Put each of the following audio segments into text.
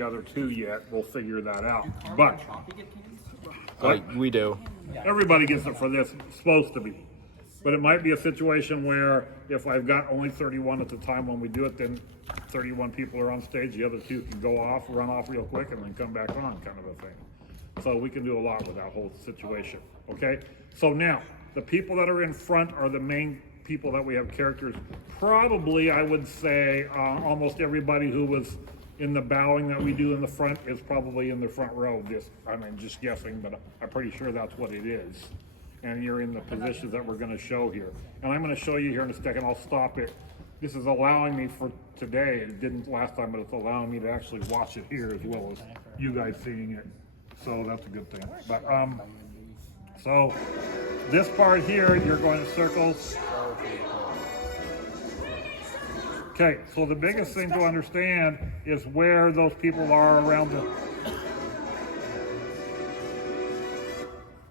the other two yet. We'll figure that out. But We do. everybody gets it for this. It's supposed to be. But it might be a situation where if I've got only 31 at the time when we do it, then 31 people are on stage. The other two can go off, run off real quick, and then come back on, kind of a thing. So we can do a lot with that whole situation. Okay? So now, the people that are in front are the main people that we have characters. Probably, I would say, almost everybody who was in the bowing that we do in the front is probably in the front row. Just guessing, but I'm pretty sure that's what it is. And you're in the positions that we're going to show here. And I'm going to show you here in a second. I'll stop it. This is allowing me for today. It didn't last time, but it's allowing me to actually watch it here as well as you guys seeing it. So that's a good thing. But so this part here, you're going in circles. Okay, so the biggest thing to understand is where those people are around the,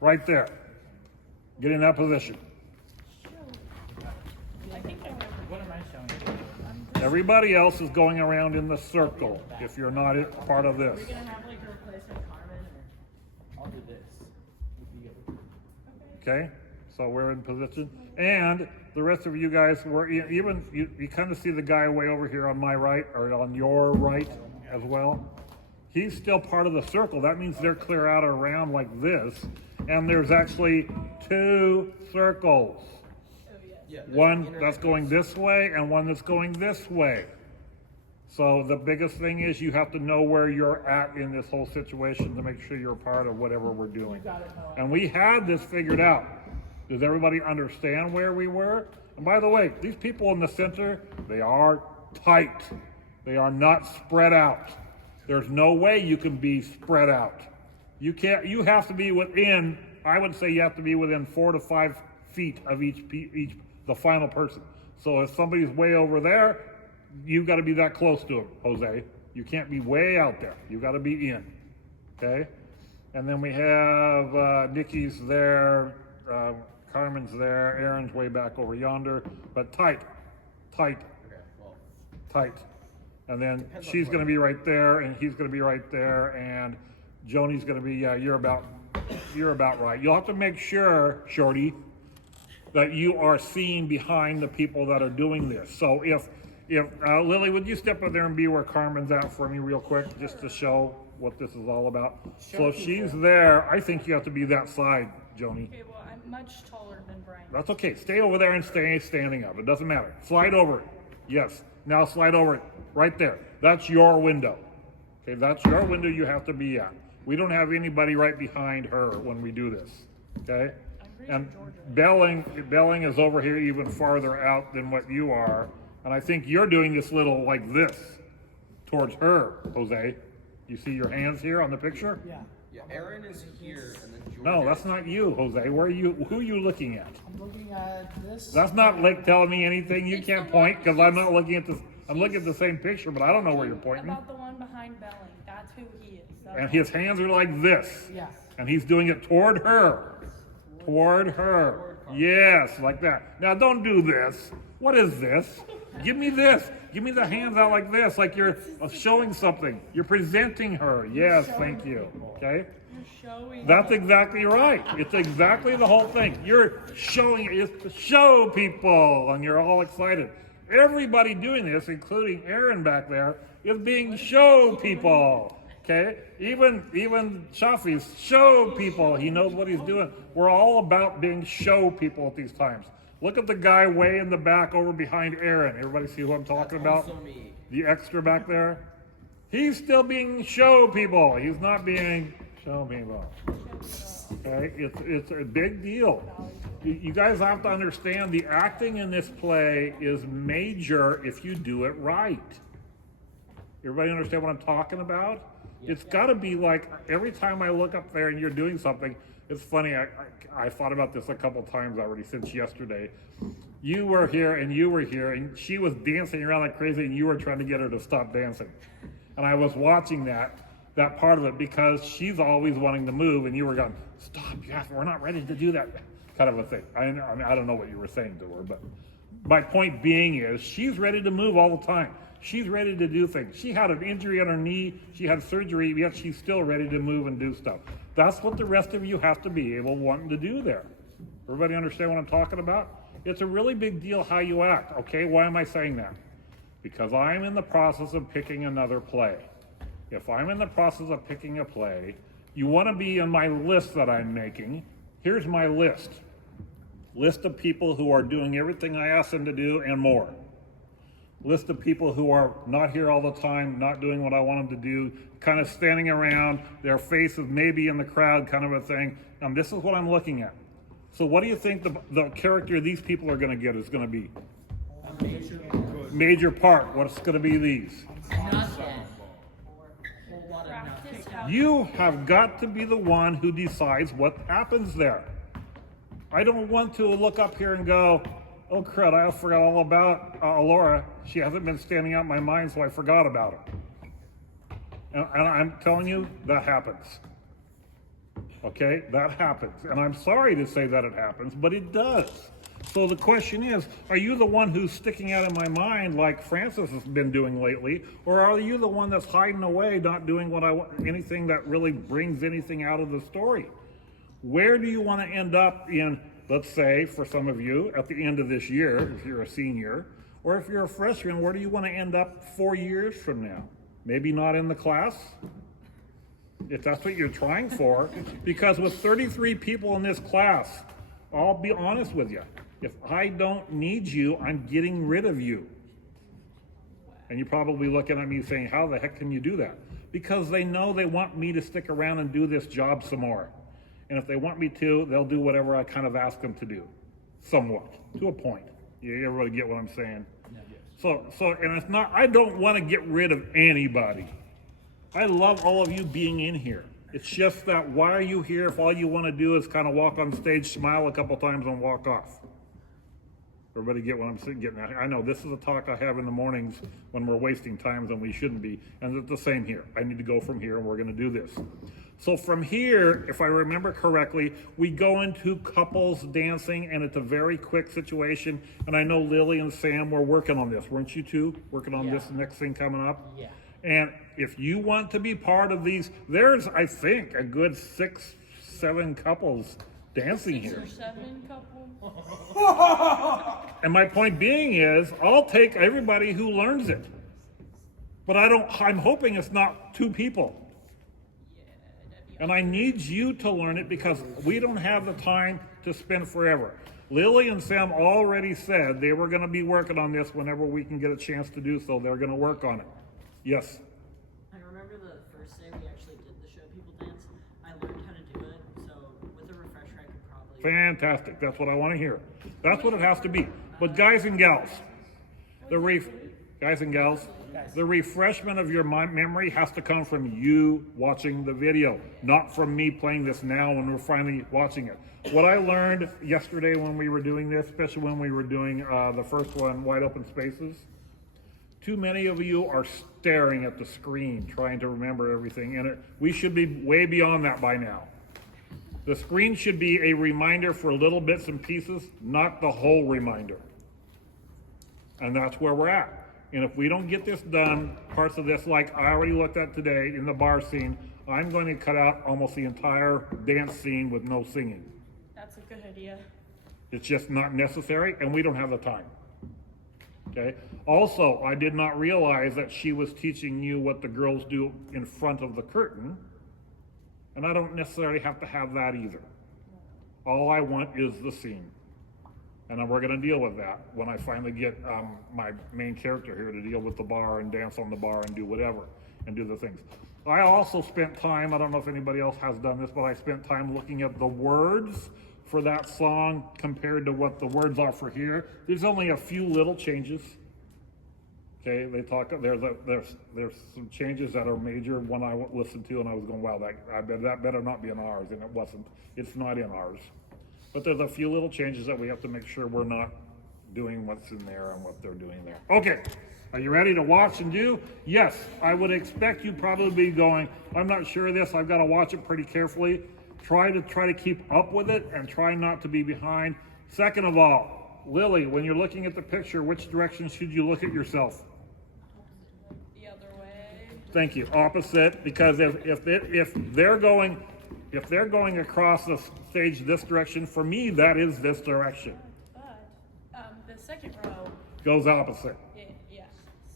right there. Get in that position. What am I showing? Everybody else is going around in the circle if you're not part of this. Are we gonna have like a replacement Carmen, or I'll do this. Okay, so we're in position. And the rest of you guys, you kind of see the guy way over here on my right, or on your right as well. He's still part of the circle. That means they're clear out around like this. And there's actually two circles. One that's going this way and one that's going this way. So the biggest thing is you have to know where you're at in this whole situation to make sure you're part of whatever we're doing. And we had this figured out. Does everybody understand where we were? And by the way, these people in the center, they are tight. They are not spread out. There's no way you can be spread out. You have to be within, I would say you have to be within 4 to 5 feet of the final person. So if somebody's way over there, you've got to be that close to them, Jose. You can't be way out there. You've got to be in, okay? And then we have Nikki's there, Carmen's there, Aaron's way back over yonder, but tight. And then she's going to be right there, and he's going to be right there, and Joni's going to be, you're about right. You'll have to make sure, Shorty, that you are seeing behind the people that are doing this. So if Lily, would you step up there and be where Carmen's at for me real quick, just to show what this is all about? So if she's there, I think you have to be that side, Joni. Okay, well, I'm much taller than Brian. That's okay. Stay over there and stay standing up. It doesn't matter. Slide over it. Yes. Now slide over it. Right there. That's your window. Okay, that's your window you have to be at. We don't have anybody right behind her when we do this. Okay? And Belling is over here even farther out than what you are. And I think you're doing this little like this towards her, Jose. You see your hands here on the picture? Yeah, Aaron is here, and then George. No, that's not you, Jose. Who are you looking at? I'm looking at this. That's not like telling me anything. You can't point because I'm not looking at this. I'm looking at the same picture, but I don't know where you're pointing. About the one behind Belling. That's who he is. And his hands are like this. Yes. And he's doing it toward her. Toward her. Yes, like that. Now don't do this. What is this? Give me this. Give me the hands out like this, like you're showing something. You're presenting her. Yes, thank you. Okay? You're showing. That's exactly right. It's exactly the whole thing. You're showing it to show people, and you're all excited. Everybody doing this, including Aaron back there, is being show people. Okay? Even Shafi's show people. He knows what he's doing. We're all about being show people at these times. Look at the guy way in the back over behind Aaron. Everybody see who I'm talking about? Also me. The extra back there? He's still being show people. He's not being show people. Okay? It's a big deal. You guys have to understand the acting in this play is major if you do it right. Everybody understand what I'm talking about? It's got to be like every time I look up there and you're doing something. It's funny, I thought about this a couple times already since yesterday. You were here and you were here and she was dancing around like crazy and you were trying to get her to stop dancing. And I was watching that part of it because she's always wanting to move and you were going, stop, we're not ready to do that, kind of a thing. I don't know what you were saying to her, but my point being is she's ready to move all the time. She's ready to do things. She had an injury on her knee, she had surgery, yet she's still ready to move and do stuff. That's what the rest of you have to be able wanting to do there. Everybody understand what I'm talking about? It's a really big deal how you act, okay? Why am I saying that? Because I'm in the process of picking another play. If I'm in the process of picking a play, you want to be in my list that I'm making. Here's my list. List of people who are doing everything I ask them to do and more. List of people who are not here all the time, not doing what I want them to do, kind of standing around, their face is maybe in the crowd kind of a thing. And this is what I'm looking at. So what do you think the character these people are going to get is going to be? Major part. What's going to be these? Practice how You have got to be the one who decides what happens there. I don't want to look up here and go, oh crud, I forgot all about Laura. She hasn't been standing out in my mind, so I forgot about her. And I'm telling you, that happens. Okay, that happens. And I'm sorry to say that it happens, but it does. So the question is, are you the one who's sticking out in my mind like Francis has been doing lately, or are you the one that's hiding away, not doing anything that really brings anything out of the story? Where do you want to end up in, let's say, for some of you, at the end of this year, if you're a senior, or if you're a freshman, where do you want to end up 4 years from now? Maybe not in the class? If that's what you're trying for, because with 33 people in this class, I'll be honest with you. If I don't need you, I'm getting rid of you. And you're probably looking at me saying, how the heck can you do that? Because they know they want me to stick around and do this job some more. And if they want me to, they'll do whatever I kind of ask them to do. Somewhat, to a point. You everybody get what I'm saying? So, and it's not, I don't want to get rid of anybody. I love all of you being in here. It's just that why are you here if all you want to do is kind of walk on stage, smile a couple times, and walk off? Everybody get what I'm getting at? I know this is a talk I have in the mornings when we're wasting times and we shouldn't be. And it's the same here. I need to go from here and we're going to do this. So from here, if I remember correctly, we go into couples dancing and it's a very quick situation. And I know Lily and Sam were working on this. Weren't you two working on this next thing coming up? Yeah. And if you want to be part of these, there's, I think, a good 6, 7 couples dancing 6 here. or 7 couple. And my point being is, I'll take everybody who learns it. But I'm hoping it's not 2 people. And I need you to learn it because we don't have the time to spend forever. Lily and Sam already said they were going to be working on this whenever we can get a chance to do so. They're going to work on it. Yes? I remember the first day we actually did the show people dance. I learned how to do it, so with a refresher I could probably... Fantastic. That's what I want to hear. That's what it has to be. But guys and gals, guys and gals, the refreshment of your memory has to come from you watching the video, not from me playing this now when we're finally watching it. What I learned yesterday when we were doing this, especially when we were doing the first one, Wide Open Spaces, too many of you are staring at the screen trying to remember everything, and we should be way beyond that by now. The screen should be a reminder for little bits and pieces, not the whole reminder. And that's where we're at. And if we don't get this done, parts of this, like I already looked at today in the bar scene, I'm going to cut out almost the entire dance scene with no singing. That's a good idea. It's just not necessary, and we don't have the time. Okay. Also, I did not realize that she was teaching you what the girls do in front of the curtain, and I don't necessarily have to have that either. All I want is the scene. And we're going to deal with that when I finally get my main character here to deal with the bar and dance on the bar and do whatever and do the things. I also spent time, I don't know if anybody else has done this, but I spent time looking at the words for that song compared to what the words are for here. There's only a few little changes. Okay, they talk. There's some changes that are major. One I listened to and I was going, wow, that better not be in ours, and it wasn't. It's not in ours. But there's a few little changes that we have to make sure we're not doing what's in there and what they're doing there. Okay, are you ready to watch and do? Yes, I would expect you probably be going, I'm not sure of this. I've got to watch it pretty carefully. Try to keep up with it and try not to be behind. Second of all, Lily, when you're looking at the picture, which direction should you look at yourself? Thank you. Opposite, because if they're going across the stage this direction, for me that is this direction. But the second row, Goes opposite. yeah.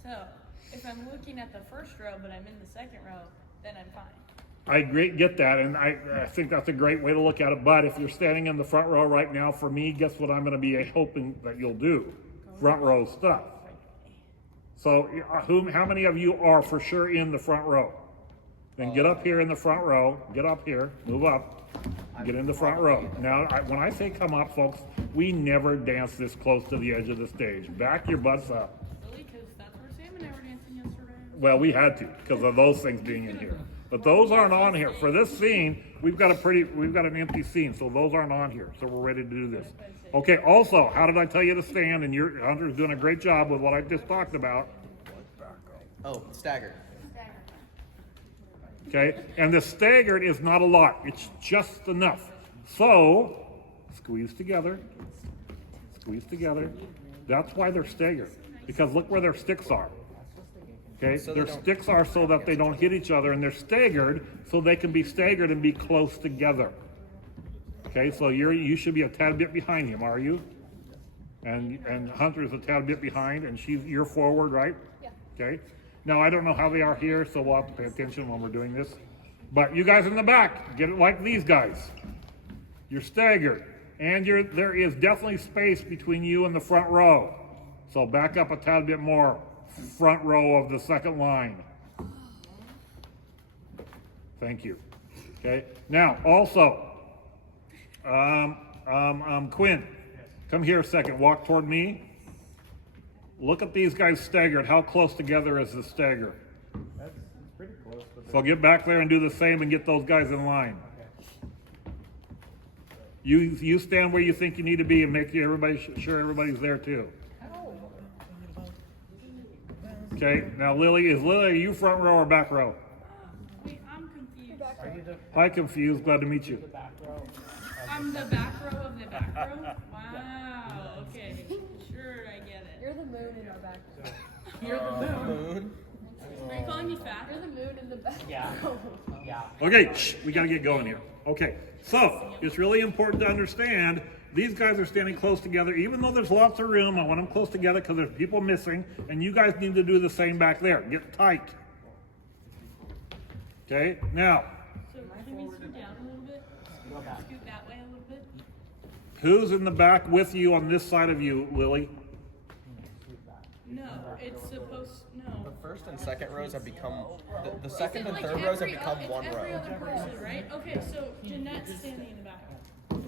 So if I'm looking at the first row, but I'm in the second row, then I'm fine. I get that, and I think that's a great way to look at it. But if you're standing in the front row right now, for me, guess what I'm going to be hoping that you'll do? Front row stuff. So how many of you are for sure in the front row? Then get up here in the front row. Get up here. Move up. Get in the front row. Now, when I say come up, folks, we never dance this close to the edge of the stage. Back your butts up. Really? Because that's where Sam and I were dancing yesterday. Well, we had to because of those things being in here. But those aren't on here. For this scene, we've got an empty scene, so those aren't on here. So we're ready to do this. Okay, also, how did I tell you to stand? And Hunter's doing a great job with what I just talked about. Oh, staggered. Okay, and the staggered is not a lot. It's just enough. So, squeeze together. Squeeze together. That's why they're staggered. Because look where their sticks are. Okay, So their sticks are so that they don't hit each other, and they're staggered so they can be staggered and be close together. Okay, so you should be a tad bit behind him, are you? And Hunter's a tad bit behind, and you're forward, right? Yeah. Okay. Now I don't know how they are here, so we'll have to pay attention when we're doing this. But you guys in the back, get it like these guys. You're staggered, and there is definitely space between you and the front row. So back up a tad bit more. Front row of the second line. Thank you. Okay. Now, also, Quinn, come here a second. Walk toward me. Look at these guys staggered. How close together is the stagger? That's pretty close. But So get back there and do the same and get those guys in line. You stand where you think you need to be and make sure everybody's there too. Okay, now Lily, are you front row or back row? Wait, I'm confused. are you the Hi, confused. Glad to meet you. back row? I'm the back row of the back row? Wow, okay. Sure, I get it. You're the moon in the back. You're the moon. Moon. Are you calling me fat? You're the moon in the back. Yeah. Yeah. Okay, we got to get going here. Okay, so it's really important to understand these guys are standing close together. Even though there's lots of room, I want them close together because there's people missing, and you guys need to do the same back there. Get tight. Okay, now, So can we scoot down a little bit? Scoot that way a little bit? who's in the back with you on this side of you, Lily? No, it's supposed, no. The first and second rows have become the Is second it and like third rows have every- become it's one every row. other person, right? Okay, so Jeanette's standing in the back.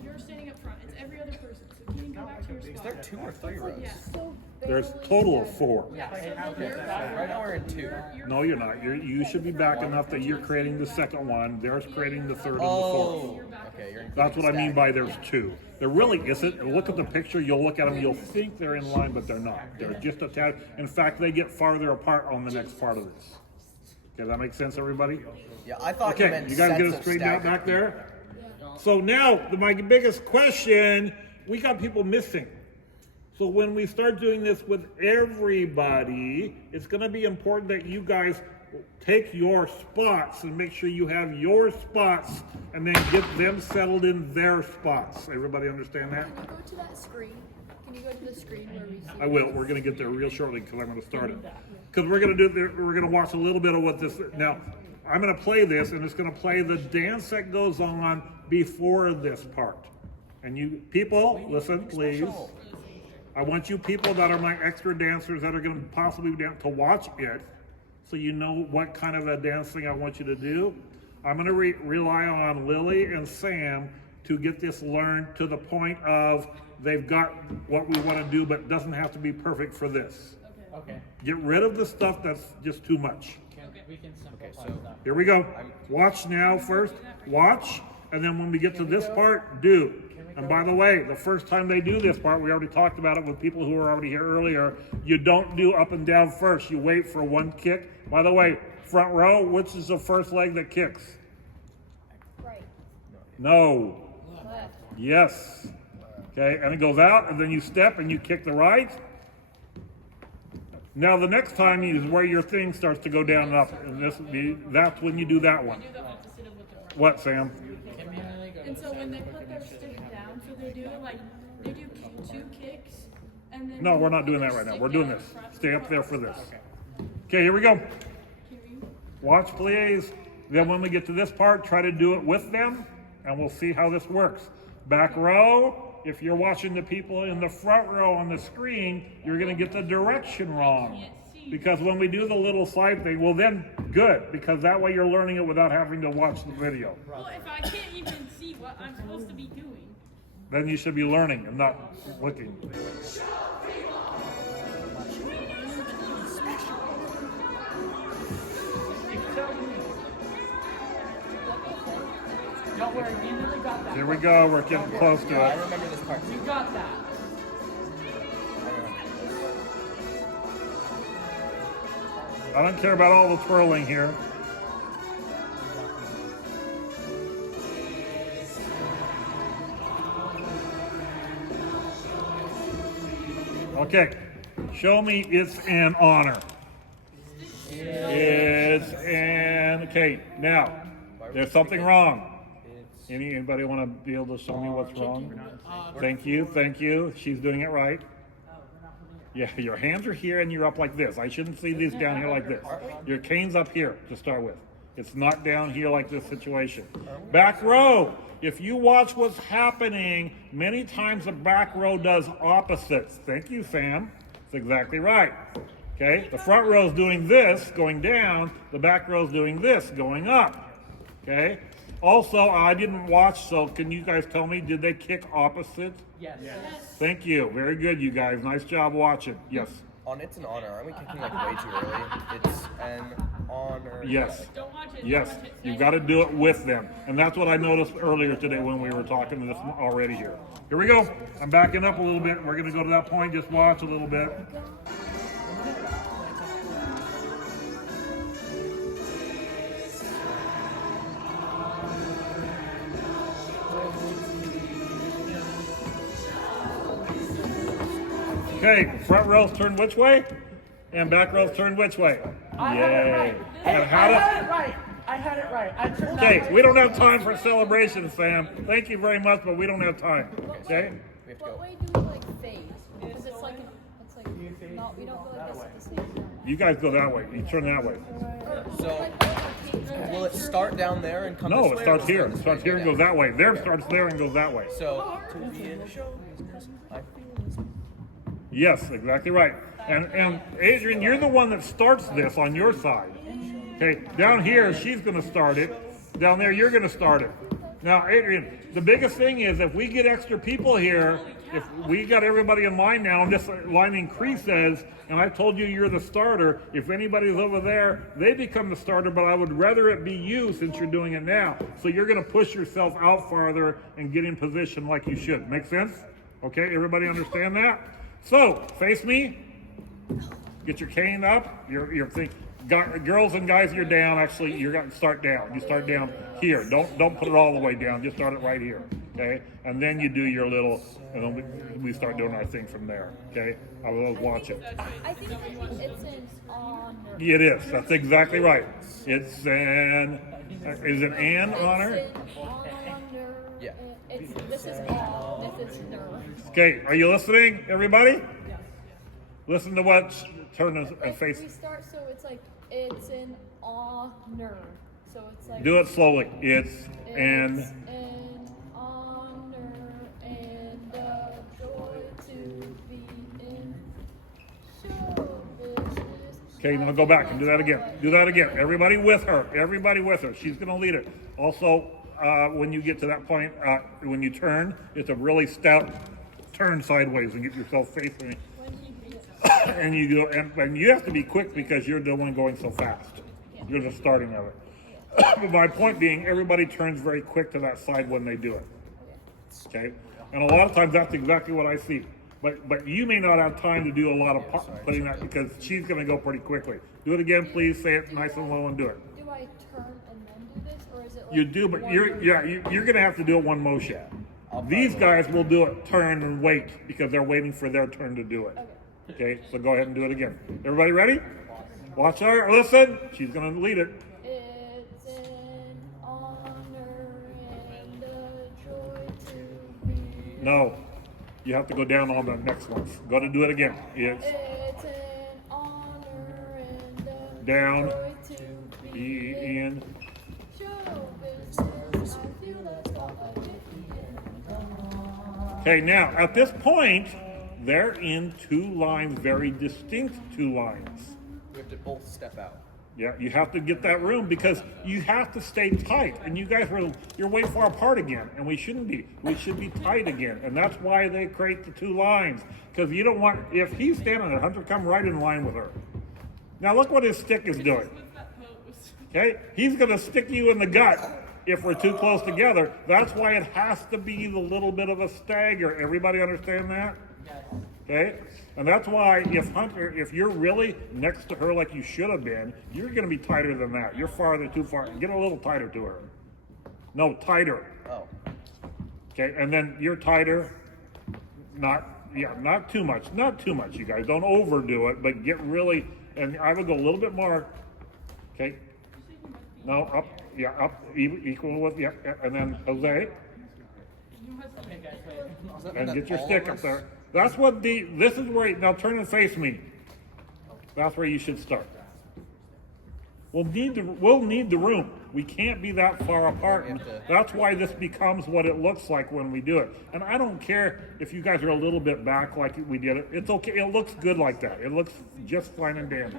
You're standing up front. It's every other person. So can you go back to your Is spot? there 2 or 3 rows? Yeah. So There's total of 4. Yeah, so then Right now we're in 2. No, you're not. You should be back enough that you're creating the second one. They're creating the third and the fourth. Oh, okay. You're That's what I mean by there's 2. There really isn't. Look at the picture. You'll look at them. You'll think they're in line, but they're not. They're just a tad. In fact, they get farther apart on the next part of this. Okay, that makes sense, everybody? Yeah, I thought you Okay, meant you guys get sets it of straightened out staggered back there? So now, my biggest question, we got people missing. So when we start doing this with everybody, it's gonna be important that you guys take your spots and make sure you have your spots and then get them settled in their spots. Everybody understand that? can you go to that screen? Can you go to the screen where we see? I will. We're gonna get there real shortly because I'm gonna start it. Because we're gonna watch a little bit of what this, now, I'm gonna play this and it's gonna play the dance that goes on before this part. And you people, listen, please. I want you people that are my extra dancers that are gonna possibly dance to watch it so you know what kind of a dance thing I want you to do. I'm gonna rely on Lily and Sam to get this learned to the point of they've got what we wanna do, but it doesn't have to be perfect for this. Okay. Get rid of the stuff that's just too much. We can simplify so- stuff. Here we go. Watch now first. Watch, and then when we get to this part, do. And by the way, the first time they do this part, we already talked about it with people who were already here earlier, you don't do up and down first. You wait for one kick. By the way, front row, which is the first leg that kicks? Right. No. Left. Yes. Okay, and it goes out, and then you step and you kick the right. Now the next time is where your thing starts to go down and up, and that's when you do that one. Do the opposite of what the front. What, Sam? And so when they put their stick down, so they do it like they do 2 kicks, and then. No, we're not doing that right now. We're doing this. Stay up there for this. Okay, here we go. Watch, please. Then when we get to this part, try to do it with them, and we'll see how this works. Back row, if you're watching the people in the front row on the screen, you're going to get the direction wrong. Because when we do the little side thing, well then, good, because that way you're learning it without having to watch the video. Well, if I can't even see what I'm supposed to be doing. Then you should be learning and not looking. Don't worry, me and Lily got that. Here we go, we're getting close to I it. remember this part. You got that. I don't care about all the twirling here. Okay, show me it's an honor. It's an, okay, now, there's something wrong. Anybody want to be able to show me what's wrong? Thank you, thank you. She's doing it right. Yeah, your hands are here and you're up like this. I shouldn't see these down here like this. Your cane's up here to start with. It's not down here like this situation. Back row. If you watch what's happening, many times the back row does opposites. Thank you, Sam. That's exactly right. Okay, the front row's doing this, going down. The back row's doing this, going up. Okay. Also, I didn't watch, so can you guys tell me, did they kick opposite? Yes. Thank you. Very good, you guys. Nice job watching. Yes. On It's an Honor, aren't we kicking like way too early? It's an honor. Yes. Don't watch it. Yes. Don't watch it. You've got to do it with them. And that's what I noticed earlier today when we were talking to this already here. Here we go. I'm backing up a little bit. We're going to go to that point. Just watch a little bit. Okay, front rows turn which way? And back rows turn which way? I had it right. And I how had it right. I had it right. I turned Okay, that we don't have time for celebrations, Sam. Thank you very much, but we don't have time. Okay? We have to What go. way do we like face? Because it's like no, we don't go like this at the same time. You guys go that way. You turn that way. So, will it start down there and come No, this it way? starts or here. will It it starts here and goes that way. There starts there and goes that way. So, to be in the show business, I feel this. Yes, exactly right. And Adrian, you're the one that starts this on your side. Okay, down here, she's going to start it. Down there, you're going to start it. Now, Adrian, the biggest thing is if we get extra people here, if we got everybody in line now, and this line increases, and I told you you're the starter, if anybody's over there, they become the starter, but I would rather it be you since you're doing it now. So you're going to push yourself out farther and get in position like you should. Make sense? Okay, everybody understand that? So, face me. Get your cane up. Your thing. Girls and guys, you're down. Actually, you're going to start down. You start down here. Don't put it all the way down. Just start it right here. Okay, and then you do your little, and then we start doing our thing from there. Okay, I will watch it. I think it's an honor. It is. That's exactly right. It's an. Is it an honor? It's an honor. Yeah. This is all. This is ner. Okay, are you listening, everybody? Listen to what turn and If face. we start, so it's like it's an honor. So it's like Do it slowly. It's an. an honor and a joy to be in show business. Okay, now go back and do that again. Do that again. Everybody with her. Everybody with her. She's going to lead it. Also, when you get to that point, when you turn, it's a really stout turn sideways and get yourself facing. And you go, and you have to be quick because you're the one going so fast. You're the starting of it. But my point being, everybody turns very quick to that side when they do it. Okay, and a lot of times that's exactly what I see. But you may not have time to do a lot of putting that because she's going to go pretty quickly. Do it again, please. Say it nice and low and do it. Do I turn and then do this, or is it like You do, but one you're motion? you're going to have to do it one motion. These guys will do it turn and wait because they're waiting for their turn to do it. Okay, so go ahead and do it again. Everybody ready? Watch her, listen. She's gonna lead it. It's an honor and a joy to be. No, you have to go down on the next ones. Go to do it again. It's It's an honor and a down, joy to be be in. show business. I feel that spotlight hit me in. Okay, now at this point, they're in two lines, very distinct two lines. We have to both step out. Yeah, you have to get that room because you have to stay tight. And you guys you're way far apart again, and we shouldn't be. We should be tight again. And that's why they create the two lines. Because you don't want, if he's standing there, Hunter, come right in line with her. Now look what his stick is doing. Okay, he's gonna stick you in the gut if we're too close together. That's why it has to be the little bit of a stagger. Everybody understand that? Okay? And that's why if you're really next to her like you should have been, you're going to be tighter than that. You're too far. Get a little tighter to her. No, tighter. Oh. Okay? And then you're tighter. Not too much. Not too much, you guys. Don't overdo it, but get really, and I would go a little bit more. Okay? No, up. Yeah, up. Equal with, yeah. And then Jose. And get your stick up there. That's what this is where, now turn and face me. That's where you should start. We'll need the room. We can't be that far apart. And that's why this becomes what it looks like when we do it. And I don't care if you guys are a little bit back like we did it. It's okay. It looks good like that. It looks just fine and dandy.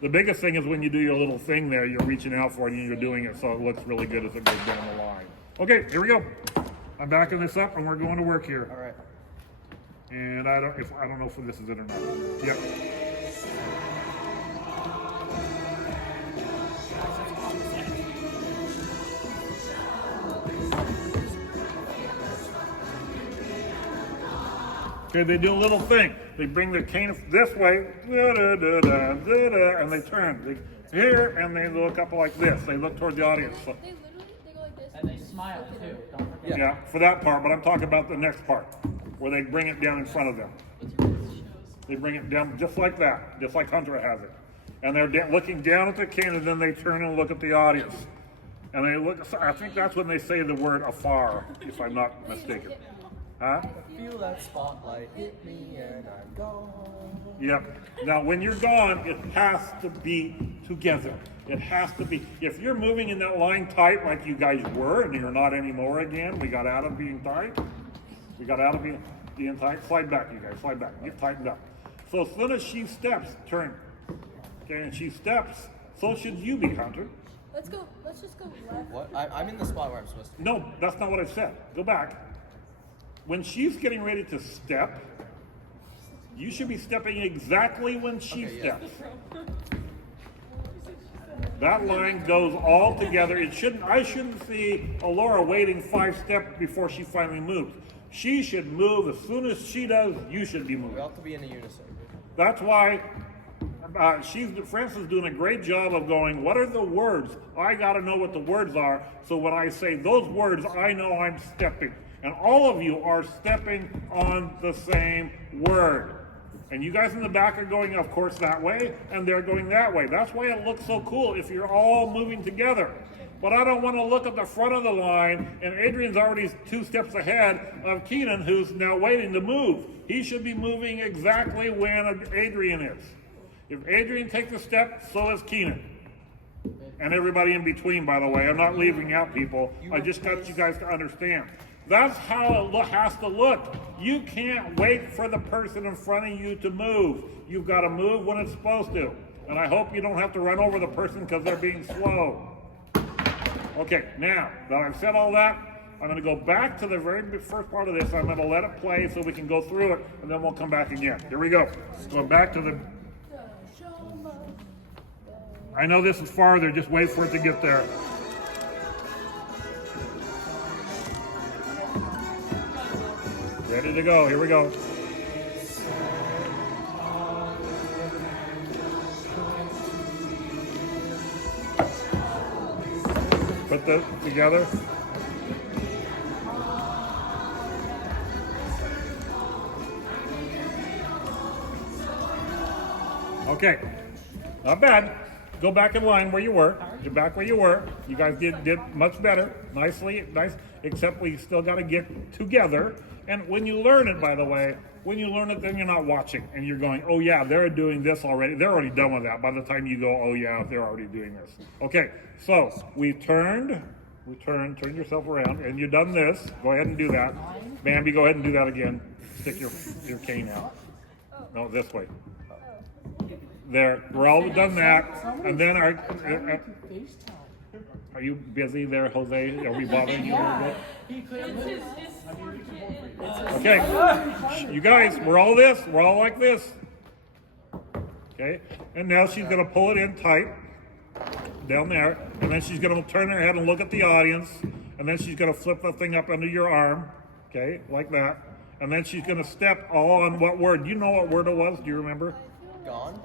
The biggest thing is when you do your little thing there, you're reaching out for it and you're doing it so it looks really good as it goes down the line. Okay, here we go. I'm backing this up and we're going to work here. All right. And I don't know if this is it or not. Yep. Okay, they do a little thing. They bring their cane this way, and they turn. Here, and they look up like this. They look toward the audience. So, They go like this. And they smile too. Don't forget. yeah, for that part, but I'm talking about the next part, where they bring it down in front of them. They bring it down just like that, just like Hunter has it. And they're looking down at the cane, and then they turn and look at the audience. And they look, I think that's when they say the word afar, if I'm not mistaken. Huh? Feel that spotlight hit me and I'm gone. Yep. Now, when you're gone, it has to be together. It has to be. If you're moving in that line tight like you guys were, and you're not anymore again, we got out of being tight. We got out of being tight. Slide back, you guys. Slide back. Get tightened up. So as soon as she steps, turn. Okay, and she steps, so should you be, Hunter. Let's go. Let's just go left. What? I'm in the spot where I'm supposed to be. No, that's not what I said. Go back. When she's getting ready to step, you should be stepping exactly when she Okay, yeah. steps. That line goes all together. I shouldn't see Alora waiting 5 steps before she finally moves. She should move as soon as she does. You should be We moving. all have to be in a unison. That's why Frances is doing a great job of going, what are the words? I got to know what the words are. So when I say those words, I know I'm stepping. And all of you are stepping on the same word. And you guys in the back are going, of course, that way, and they're going that way. That's why it looks so cool if you're all moving together. But I don't want to look at the front of the line, and Adrian's already 2 steps ahead of Keenan, who's now waiting to move. He should be moving exactly when Adrian is. If Adrian takes a step, so does Keenan. And everybody in between, by the way. I'm not leaving out people. I just got you guys to understand. That's how it has to look. You can't wait for the person in front of you to move. You've got to move when it's supposed to. And I hope you don't have to run over the person because they're being slow. Okay, now that I've said all that, I'm going to go back to the very first part of this. I'm going to let it play so we can go through it, and then we'll come back again. Here we go. Go back to the... I know this is farther. Just wait for it to get there. Ready to go. Here we go. Put those together. Okay, not bad. Go back in line where you were. Get back where you were. You guys did much better. Nicely, nice. Except we still got to get together. And when you learn it, by the way, when you learn it, then you're not watching and you're going, oh yeah, they're doing this already. They're already done with that. By the time you go, oh yeah, they're already doing this. Okay, so we turned turn yourself around, and you've done this. Go ahead and do that. Bambi, go ahead and do that again. Stick your cane out. No, this way. There, we're all done that. And then are you busy there, Jose? Are we bothering you a little bit? Okay, you guys, we're all like this. Okay, and now she's gonna pull it in tight down there, and then she's gonna turn her head and look at the audience, and then she's gonna flip the thing up under your arm, okay, like that, and then she's gonna step all on what word? Do you know what word it was? Do you remember? Gone?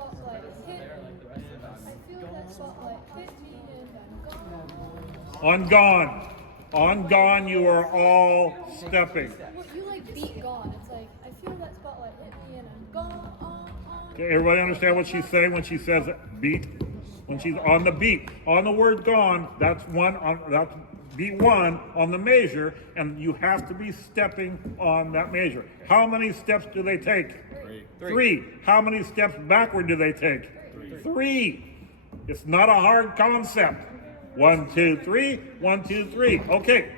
On gone. On gone, you are all stepping. Well, you like beat gone. It's like, I feel that spotlight hit me and I'm gone. Okay, everybody understand what she's saying when she says beat? When she's on the beat. On the word gone, that's beat one on the measure, and you have to be stepping on that measure. How many steps do they take? Three. How many steps backward do they take? Three. It's not a hard concept. 1, 2, 3. 1, 2, 3. Okay.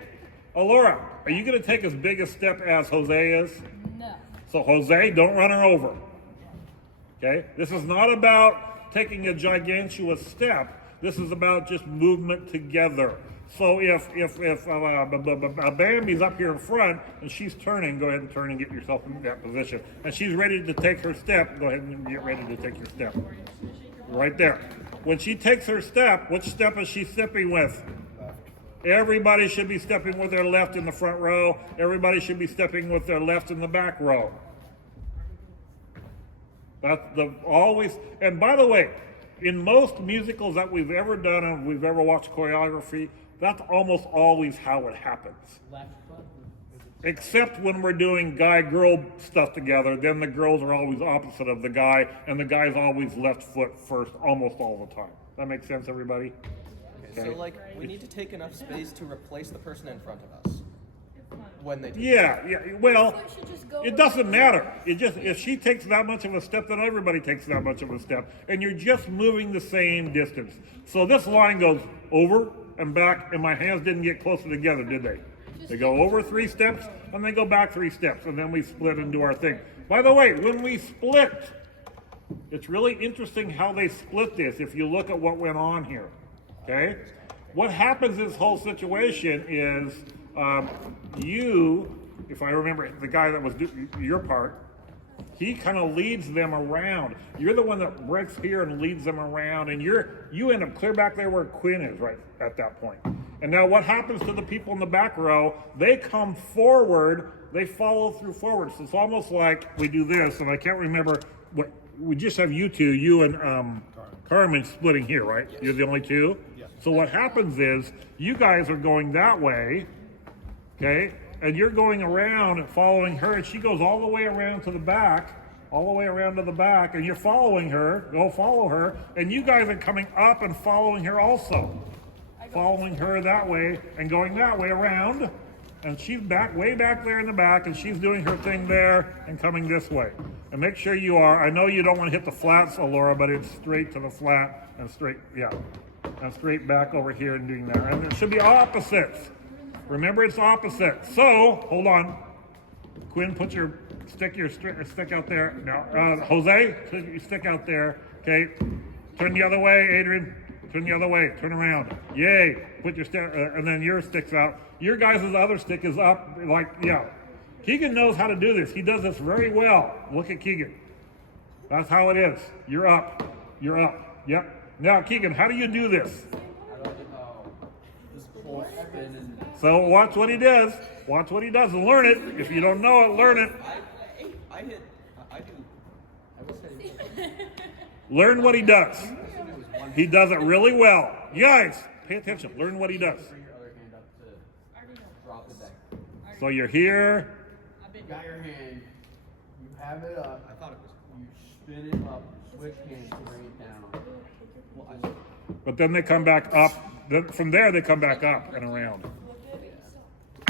Alora, are you going to take as big a step as Jose is? No. So Jose, don't run her over. Okay? This is not about taking a gigantuous step. This is about just movement together. So if Bambi's up here in front and she's turning, go ahead and turn and get yourself in that position. And she's ready to take her step, go ahead and get ready to take your step. Right there. When she takes her step, which step is she stepping with? Everybody should be stepping with their left in the front row. Everybody should be stepping with their left in the back row. That's always, and by the way, in most musicals that we've ever done and we've ever watched choreography, that's almost always how it happens. Except when we're doing guy-girl stuff together, then the girls are always opposite of the guy, and the guy's always left foot first almost all the time. That makes sense, everybody? Okay. So, like, we need to take enough space to replace the person in front of us when they. Yeah. Well, it doesn't matter. If she takes that much of a step, then everybody takes that much of a step, and you're just moving the same distance. So this line goes over and back, and my hands didn't get closer together, did they? They go over 3 steps, and they go back 3 steps, and then we split and do our thing. By the way, when we split, it's really interesting how they split this if you look at what went on here, okay? What happens in this whole situation is you, if I remember the guy that was your part, he kind of leads them around. You're the one that breaks here and leads them around, and you end up clear back there where Quinn is right at that point. And now what happens to the people in the back row? They come forward, they follow through forward. So it's almost like we do this, and I can't remember what, we just have you two, you and Carmen splitting here, right? Yes. You're the only two? Yes. So what happens is you guys are going that way, okay? And you're going around and following her, and she goes all the way around to the back, and you're following her, go follow her, and you guys are coming up and following her also. Following her that way and going that way around, and she's way back there in the back, and she's doing her thing there and coming this way. And make sure you are, I know you don't want to hit the flats, Alora, but it's straight to the flat and straight, yeah, and straight back over here and doing that. And it should be opposites. Remember, it's opposite. So, hold on. Quinn, put your stick out there. Now, Jose, put your stick out there. Okay, turn the other way, Adrian. Turn the other way. Turn around. Yay. Put your stick, and then your stick's out. Your guys' other stick is up, like, yeah. Keegan knows how to do this. He does this very well. Look at Keegan. That's how it is. You're up. You're up. Yep. Now, Keegan, how do you do this? So watch what he does. Watch what he does and learn it. If you don't know it, learn it. I do. Learn what he does. He does it really well. You guys, pay attention. Learn what he does. So you're here. You got your hand. You have it up. I thought it was. You spin it up Which hand to bring it down? Well, But then they come back up. Then from there they come back up and around.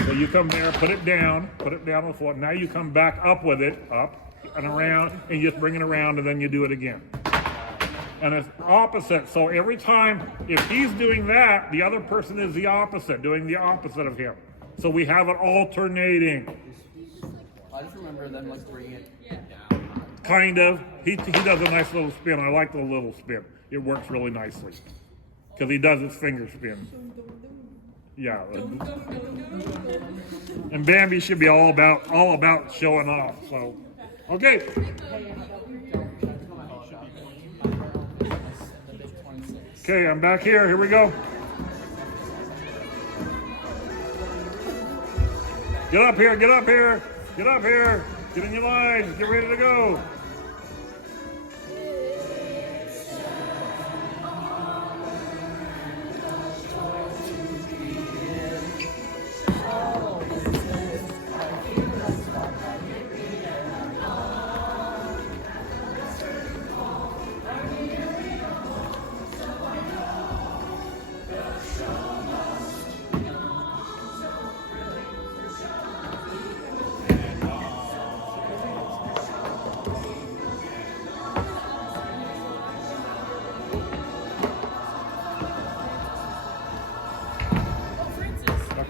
So you come there, put it down on the floor. Now you come back up with it, up and around, and you just bring it around, and then you do it again. And it's opposite. So every time, if he's doing that, the other person is the opposite, doing the opposite of him. So we have it alternating. I just remember them like bringing it down. Kind of. He does a nice little spin. I like the little spin. It works really nicely. Because he does his finger spin. Yeah. And Bambi should be all about showing off. So, okay. Okay, I'm back here. Here we go. Get up here, get up here, get up here. Get in your lines, get ready to go.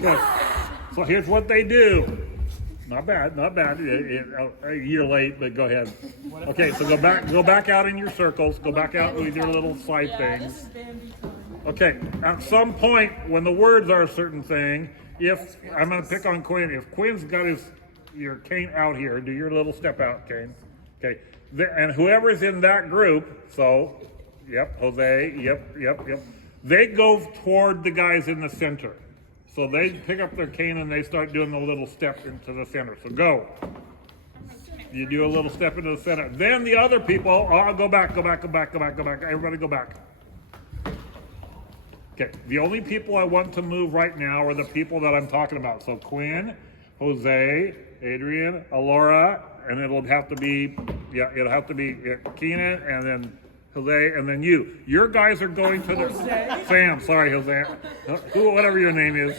Okay, so here's what they do. Not bad, not bad. A year late, but go ahead. Okay, so go back out in your circles. Go back out with your little side things. Okay, at some point when the words are a certain thing, if I'm gonna pick on Quinn, if Quinn's got your cane out here, do your little step out cane. Okay, and whoever's in that group, so, yep, Jose, yep. They go toward the guys in the center. So they pick up their cane and they start doing a little step into the center. So go. You do a little step into the center. Then the other people, go back. Everybody go back. Okay, the only people I want to move right now are the people that I'm talking about. So Quinn, Jose, Adrian, Alora, and it'll have to be Keenan, and then Jose, and then you. Your guys are going to the Sam. Sorry, Jose. Whatever your name is,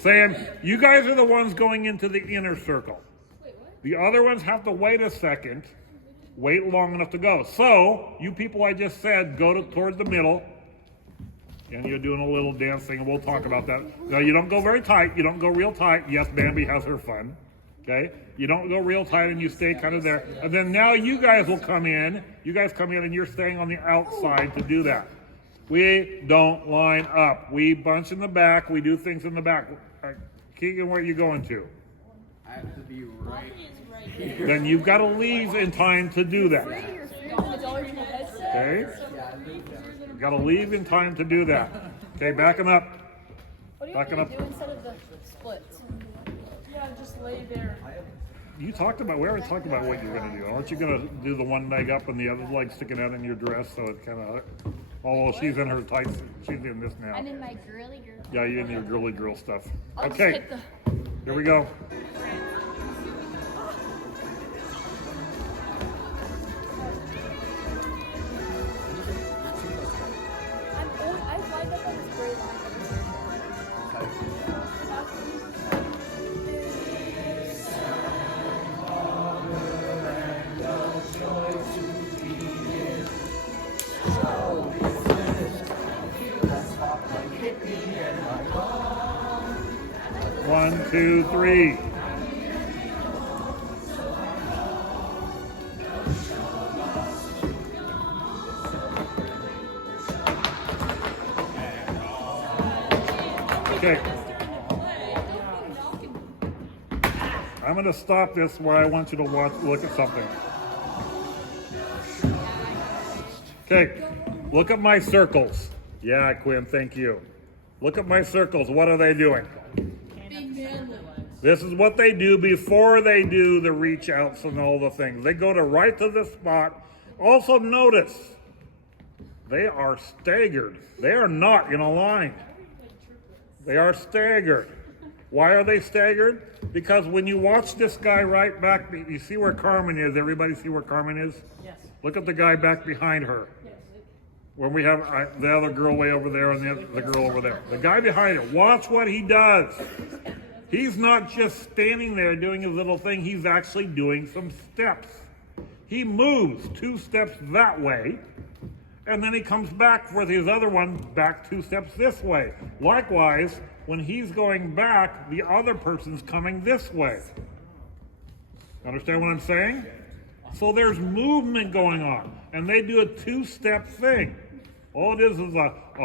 Sam. You guys are the ones going into the inner circle. The other ones have to wait a second, wait long enough to go. So you people I just said go toward the middle, and you're doing a little dance thing, and we'll talk about that. Now you don't go very tight. You don't go real tight. Yes, Bambi has her fun. Okay, you don't go real tight and you stay kind of there. And then now you guys will come in. You guys come in and you're staying on the outside to do that. We don't line up. We bunch in the back. We do things in the back. Keegan, where are you going to? I have to be right here. Then you've got to leave in time to do that. Okay? You've got to leave in time to do that. Okay, backing up. What do you Backing want up. to do instead of the splits? Yeah, just lay there. We already talked about what you're going to do. Aren't you going to do the one leg up and the other leg sticking out in your dress so it kind of, although she's in her tights, she's in this now. I'm in my girly girl. Yeah, you're in your girly girl stuff. I'll just Okay, hit the. here we go. I've lined up on this gray line. One, two, three. Okay. I'm going to stop this where I want you to look at something. Okay, look at my circles. Yeah, Quinn, thank you. Look at my circles. What are they doing? This is what they do before they do the reach outs and all the things. They go right to the spot. Also notice, they are staggered. They are not in a line. They are staggered. Why are they staggered? Because when you watch this guy right back, you see where Carmen is. Everybody see where Carmen is? Yes. Look at the guy back behind her. When we have the other girl way over there and the girl over there. The guy behind her, watch what he does. He's not just standing there doing his little thing, he's actually doing some steps. He moves 2 steps that way, and then he comes back with his other one back 2 steps this way. Likewise, when he's going back, the other person's coming this way. Understand what I'm saying? So there's movement going on, and they do a 2-step thing. All it is a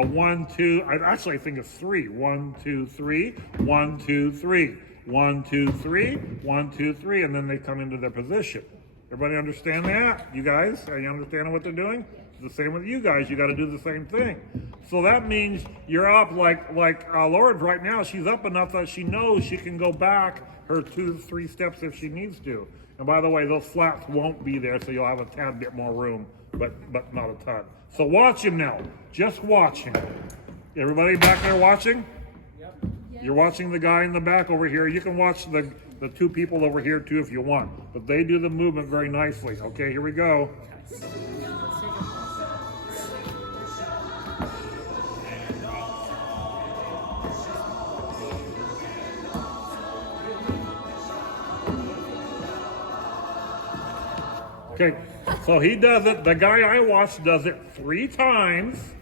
1, 2, I think it's 3. 1, 2, 3, 1, 2, 3, 1, 2, 3, 1, 2, 3, and then they come into their position. Everybody understand that? You guys, are you understanding what they're doing? It's the same with you guys. You got to do the same thing. So that means you're up like Laura's right now. She's up enough that she knows she can go back her 2 to 3 steps if she needs to. And by the way, those flaps won't be there, so you'll have a tad bit more room, but not a ton. So watch him now. Just watch him. Everybody back there watching? Yep. You're watching the guy in the back over here. You can watch the 2 people over here too if you want. But they do the movement very nicely. Okay, here we go. Okay, so he does it. The guy I watched does it 3 times.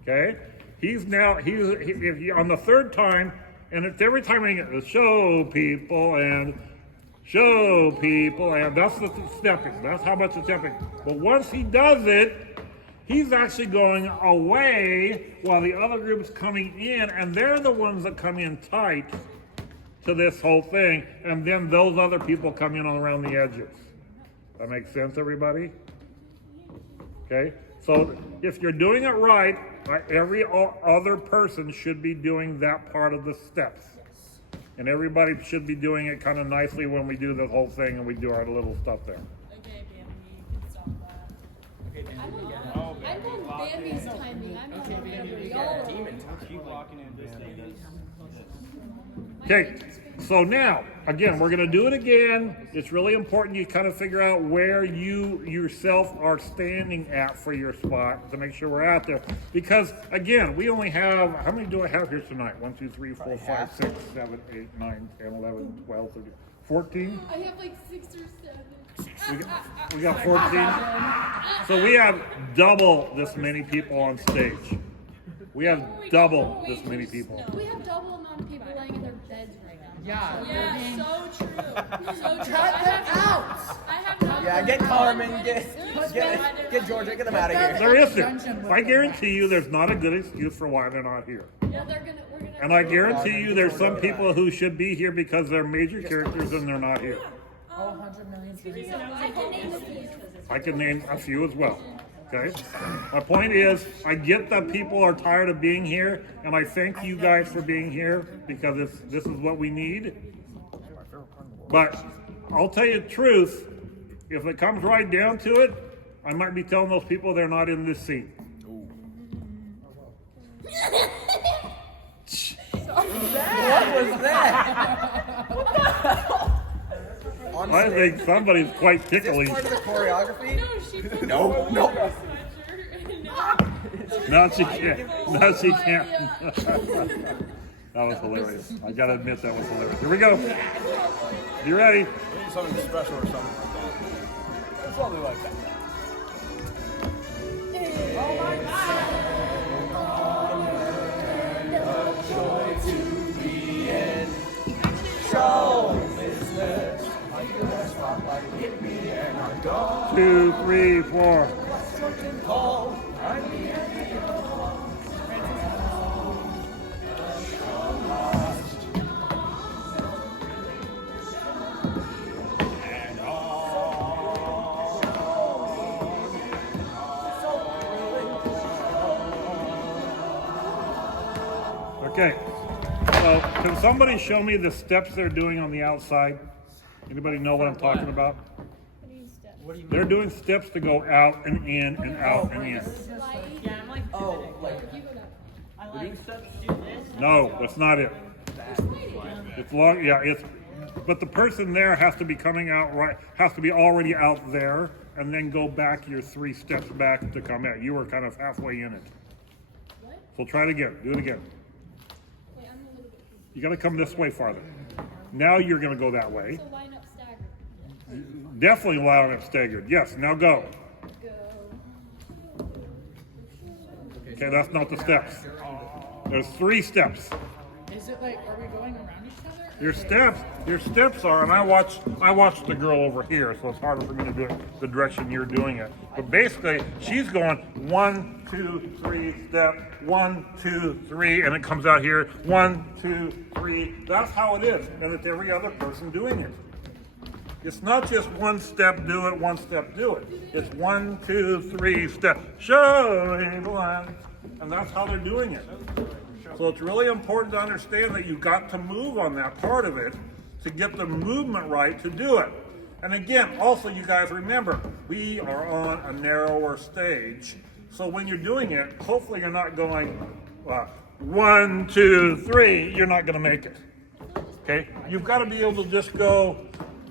Okay, he's on the 3rd time, and it's every time he show people and that's the stepping. That's how much the stepping. But once he does it, he's actually going away while the other group's coming in, and they're the ones that come in tight to this whole thing, and then those other people come in around the edges. That makes sense, everybody? Okay, so if you're doing it right, every other person should be doing that part of the steps. And everybody should be doing it kind of nicely when we do the whole thing and we do our little stuff there. Okay, Bambi, you can stop that. I'm on Bambi's timing. I'm not on Bambi. Y'all are. Keep walking in. Okay, so now, again, we're going to do it again. It's really important you kind of figure out where you yourself are standing at for your spot to make sure we're out there. Because, again, we only have, how many do I have here tonight? 1, 2, 3, 4, 5, 6, 7, 8, 9, 10, 11, 12, 13, 14? I have like 6 or 7. We got 14. So we have double this many people on stage. We have double this many people. We have double amount of people laying in their beds right now. Yeah. So true. So true. Cut them out. I have not. Yeah, get Carmen, get Georgia, get them out of here. There isn't. I guarantee you there's not a good excuse for why they're not here. Well, we're gonna. And I guarantee you there's some people who should be here because they're major characters and they're not here. Oh, 100 million cities. I can name a few. I can name a few as well. Okay? My point is, I get that people are tired of being here, and I thank you guys for being here because this is what we need. But I'll tell you the truth, if it comes right down to it, I might be telling those people they're not in this seat. What was that? What the hell? I think somebody's quite ticklish. Part of the choreography? No, she put No, no. no. No, she can't. No, she can't. That was hilarious. I gotta admit that was hilarious. Here we go. You ready? We need something special or something like that. Something like that. Show business. I feel that spotlight hit me and I'm gone. 2, 3, 4. Call. Okay. So, can somebody show me the steps they're doing on the outside? Anybody know what I'm talking about? They're doing steps to go out and in and out and in. Yeah, I'm like, Oh, like I like do this. No, that's not it. It's long, yeah, but the person there has to be coming out right, has to be already out there, and then go back your 3 steps back to come out. You were kind of halfway in it. What? So try it again. Do it again. Wait, I'm a little bit confused. You got to come this way farther. Now you're going to go that way. So line up staggered. Definitely line up staggered. Yes, now go. Go. Okay, that's not the steps. There's 3 steps. Is it like, are we going around each other? Your steps are, and I watched the girl over here, so it's harder for me to do it the direction you're doing it. But basically, she's going 1, 2, 3, step, 1, 2, 3, and it comes out here, 1, 2, 3. That's how it is, and it's every other person doing it. It's not just 1 step, do it, 1 step, do it. It's 1, 2, 3, step, show me the line. And that's how they're doing it. So it's really important to understand that you've got to move on that part of it to get the movement right to do it. And again, also you guys remember, we are on a narrower stage. So when you're doing it, hopefully you're not going 1, 2, 3, you're not going to make it. Okay? You've got to be able to just go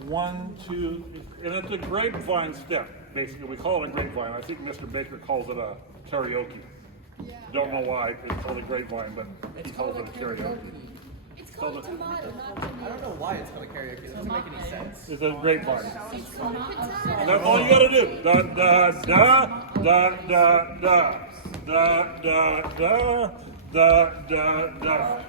1, 2, and it's a grapevine step, basically. We call it a grapevine. I think Mr. Baker calls it a karaoke. Don't know why it's called a grapevine, but he calls it a karaoke. It's called tomato, not I tomato. don't know why it's called a karaoke. It doesn't make any sense. It's a grapevine. It's potato. And that's all you gotta do. Da da da da da da da da da da da da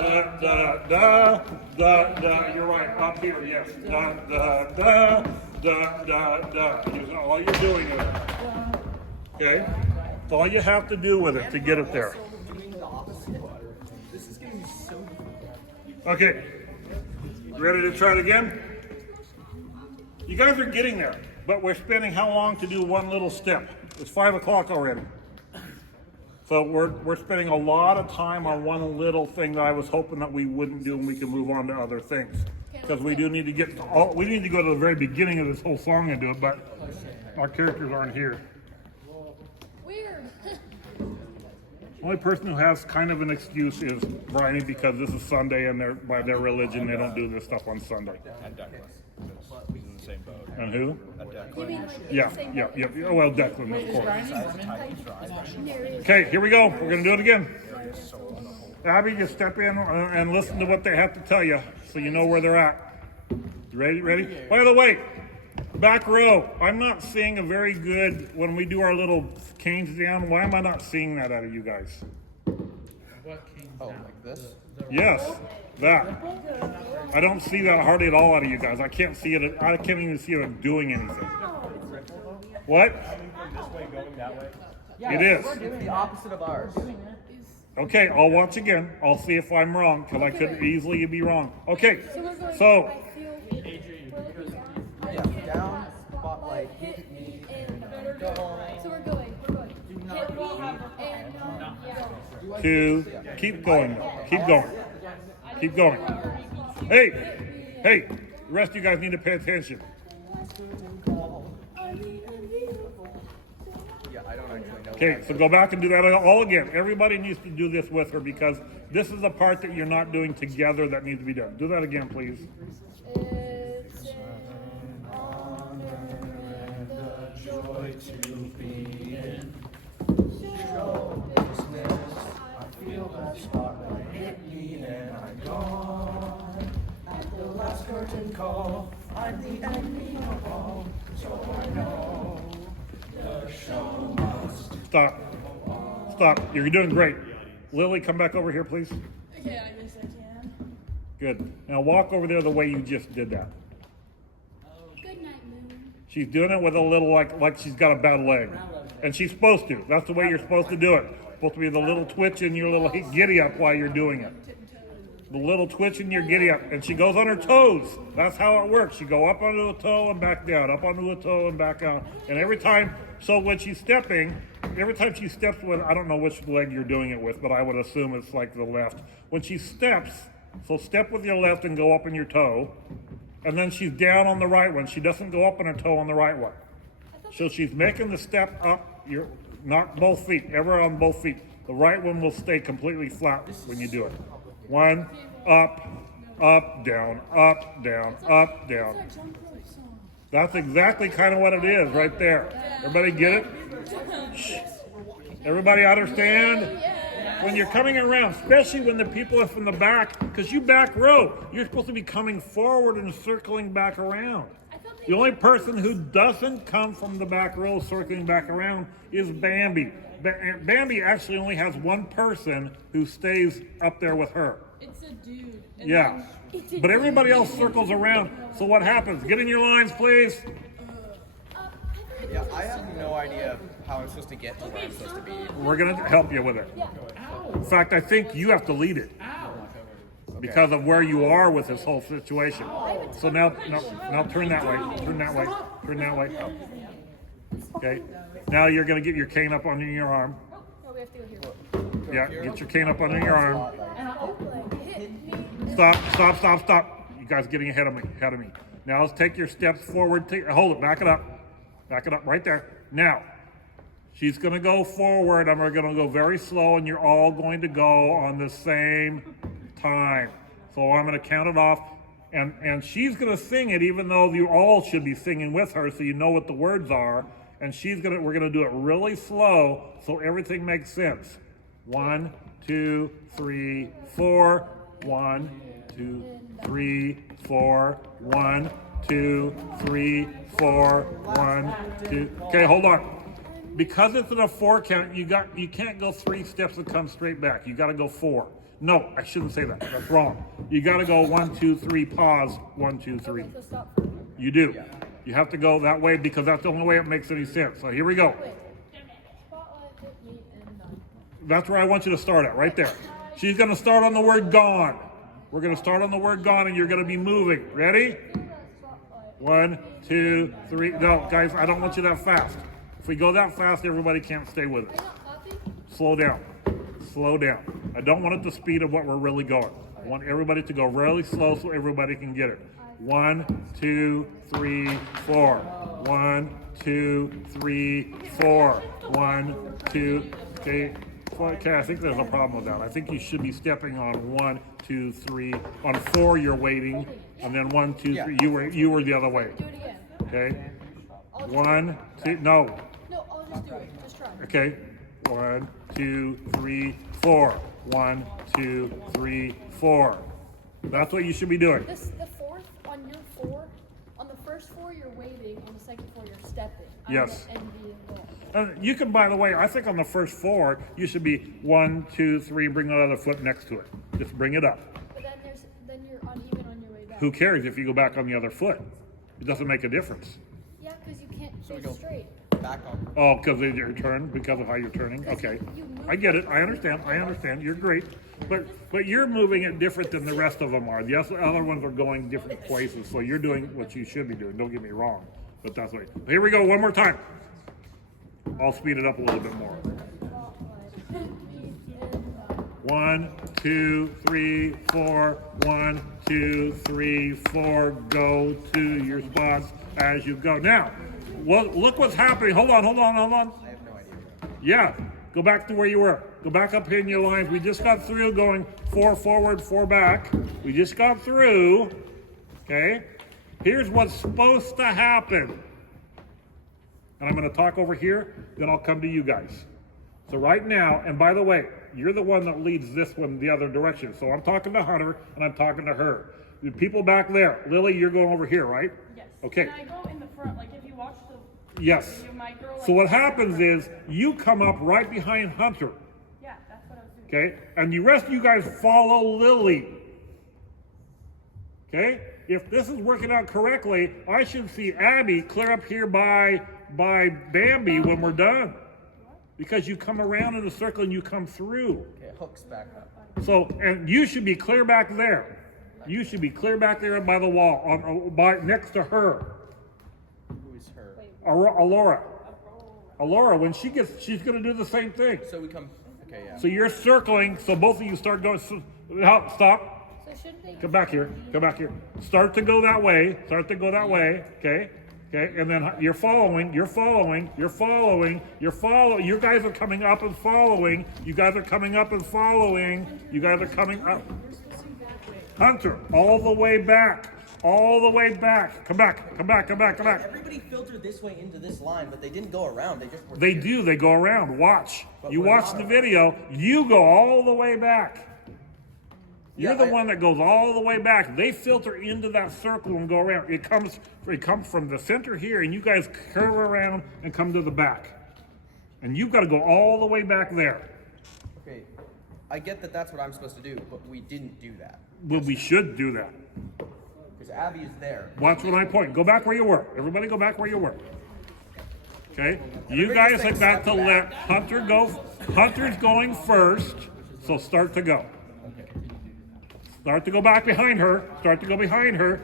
da da da da. You're right, up here, yes. Da da da da da da. All you're doing is, okay? That's all you have to do with it to get it there. Doing the opposite. This is getting so. Okay, ready to try it again? You guys are getting there, but we're spending how long to do 1 little step? It's 5 o'clock already. So we're spending a lot of time on 1 little thing that I was hoping that we wouldn't do, and we can move on to other things. Because we do need to get to we need to go to the very beginning of this whole song and do it, but our characters aren't here. Weird. Only person who has kind of an excuse is Bryony, because this is Sunday and by their religion they don't do this stuff on Sunday. And Declan. He's in the same boat. And who? And Declan. You mean like in Yeah, the same yeah, boat? yeah. Oh, well, Declan, Wait, of is course. Brian woman? There is. Okay, here we go. We're gonna do it again. Abby, just step in and listen to what they have to tell you, so you know where they're at. You ready? Ready? By the way, back row. I'm not seeing a very good when we do our little canes down. Why am I not seeing that out of you guys? What came Oh, down? like this? Yes, that. I don't see that hardly at all out of you guys. I can't see it. I can't even see it doing anything. What? It is. It's the opposite of ours. Okay, I'll watch again. I'll see if I'm wrong, because I could easily be wrong. Okay, So we're going. so I feel. We're looking down. Yeah, down, spotlight, hit me. And go. So we're going. We're going. Hit me and go. two, keep going, keep going, keep going. Hey, hey, the rest of you guys need to pay attention. Yeah, I don't actually know. Okay, so go back and do that all again. Everybody needs to do this with her, because this is the part that you're not doing together that needs to be done. Do that again, please. It's an honor and a joy to be in. Show business. I feel the spotlight hit me and I'm gone. At the last curtain call, I'm the enemy of all, so I know the show must. Stop. Stop. You're doing great. Lily, come back over here, please. Okay, I guess I can. Good. Now walk over there the way you just did that. Good night, Moon. She's doing it with a little like she's got a bad leg. And she's supposed to. That's the way you're supposed to do it. Supposed to be the little twitch in your little giddy up while you're doing it. The little twitch in your giddy up. And she goes on her toes. That's how it works. You go up onto a toe and back down. Up onto a toe and back down. And every time, so when she's stepping, every time she steps with, I don't know which leg you're doing it with, but I would assume it's like the left. When she steps, so step with your left and go up on your toe. And then she's down on the right one. She doesn't go up on her toe on the right one. So she's making the step up. You're not both feet, ever on both feet. The right one will stay completely flat when you do it. One, up, up, down, up, down, up, down. It's our jump rope song. That's exactly kind of what it is right there. Everybody get it? Shh. Everybody understand? When you're coming around, especially when the people are from the back, because you back row, you're supposed to be coming forward and circling back around. The only person who doesn't come from the back row circling back around is Bambi. Bambi actually only has one person who stays up there with her. It's a dude. And Yeah. then- But everybody else circles around. So what happens? Get in your lines, please. Yeah, I have no idea how I'm supposed to get to where I'm supposed to be. We're going to help you with it. In fact, I think you have to lead it because of where you are with this whole situation. So now turn that way. Turn that way. Turn that way. Okay. Now you're going to get your cane up under your arm. No, we have to go here. Yeah, get your cane up under your arm. Hit me. Stop. You guys getting ahead of me. Now let's take your steps forward. Hold it, back it up. Back it up right there. Now, she's gonna go forward. I'm gonna go very slow and you're all going to go on the same time. So I'm gonna count it off and she's gonna sing it even though you all should be singing with her so you know what the words are. And we're gonna do it really slow so everything makes sense. 1, 2, 3, 4. 1, 2, 3, 4. 1, 2, 3, 4. 1, 2. Okay, hold on. Because it's in a 4 count, you can't go 3 steps and come straight back. You got to go 4. No, I shouldn't say that. That's wrong. You got to go 1, 2, 3. Pause. 1, 2, 3. So stop. You do. You have to go that way because that's the only way it makes any sense. So here we go. Spotlight, hit me, and done. That's where I want you to start at, right there. She's going to start on the word gone. We're going to start on the word gone and you're going to be moving. Ready? 1, 2, 3. No, guys, I don't want you that fast. If we go that fast, everybody can't stay with us. Slow down. Slow down. I don't want it the speed of what we're really going. I want everybody to go really slow so everybody can get it. 1, 2, 3, 4. 1, 2, 3, 4. 1, 2. Okay, I think there's a problem with that. I think you should be stepping on 1, 2, 3. On 4, you're waiting, and then 1, 2, 3. You were the other way. Do it again. Okay. 1, 2. No. No, I'll just do it. Just try. Okay. 1, 2, 3, 4. 1, 2, 3, 4. That's what you should be doing. The fourth on your 4, on the first 4 you're waiting, on the second 4 you're stepping. Yes. And being there. You can, by the way, I think on the first 4, you should be 1, 2, 3, bring the other foot next to it. Just bring it up. But then you're uneven on your way back. Who cares if you go back on the other foot? It doesn't make a difference. Yeah, because you can't we face go straight. Back on. Oh, because of your turn, because of how you're turning. Okay, I get it. I understand. You're great, but you're moving it different than the rest of them are. The other ones are going different places, so you're doing what you should be doing. Don't get me wrong, but that's right. Here we go. One more time. I'll speed it up a little bit more. 1, 2, 3, 4. 1, 2, 3, 4. Go to your spots as you go. Now, well, look what's happening. Hold on. I have no idea. Yeah, go back to where you were. Go back up in your lines. We just got through going 4 forward, 4 back. We just got through. Okay? Here's what's supposed to happen. And I'm going to talk over here, then I'll come to you guys. So right now, and by the way, you're the one that leads this one the other direction. So I'm talking to Hunter, and I'm talking to her. The people back there, Lily, you're going over here, right? Yes. Okay. And I go in the front, like if you watch the Yes. video, my girl. So what happens is you come up right behind Hunter, Yeah, that's what I was doing. okay? And the rest of you guys follow Lily. Okay? If this is working out correctly, I should see Abby clear up here by Bambi when we're done. Because you come around in a circle and you come through. Okay, hooks back up. So, and you should be clear back there. You should be clear back there by the wall, next to her. Who is her? Alora, when she's going to do the same thing. So we come. Okay, yeah. So you're circling, so both of you start going, stop. So shouldn't they? Come back here. Start to go that way. Okay? Okay, and then you're following. You guys are coming up and following. You guys are coming up. Hunter, all the way back. all the way back. Come back, come back, come back, come back. Everybody filtered this way into this line, but they didn't go around. They just were They here. do, they go around. Watch. But You we're watch not the around. video, you go all the way back. You're Yeah, the one that goes all the way back. They filter into that circle and go around. It comes from the center here, and you guys curve around and come to the back. And you've got to go all the way back there. Okay, I get that that's what I'm supposed to do, but we didn't do that. Well, we should do that. Because Abby is there. Watch when I point. Go back where you were. Everybody go back where you were. Okay? You Everybody guys just have got to let Hunter go. Hunter's going first, so start to go. Start to go back behind her. Start to go behind her.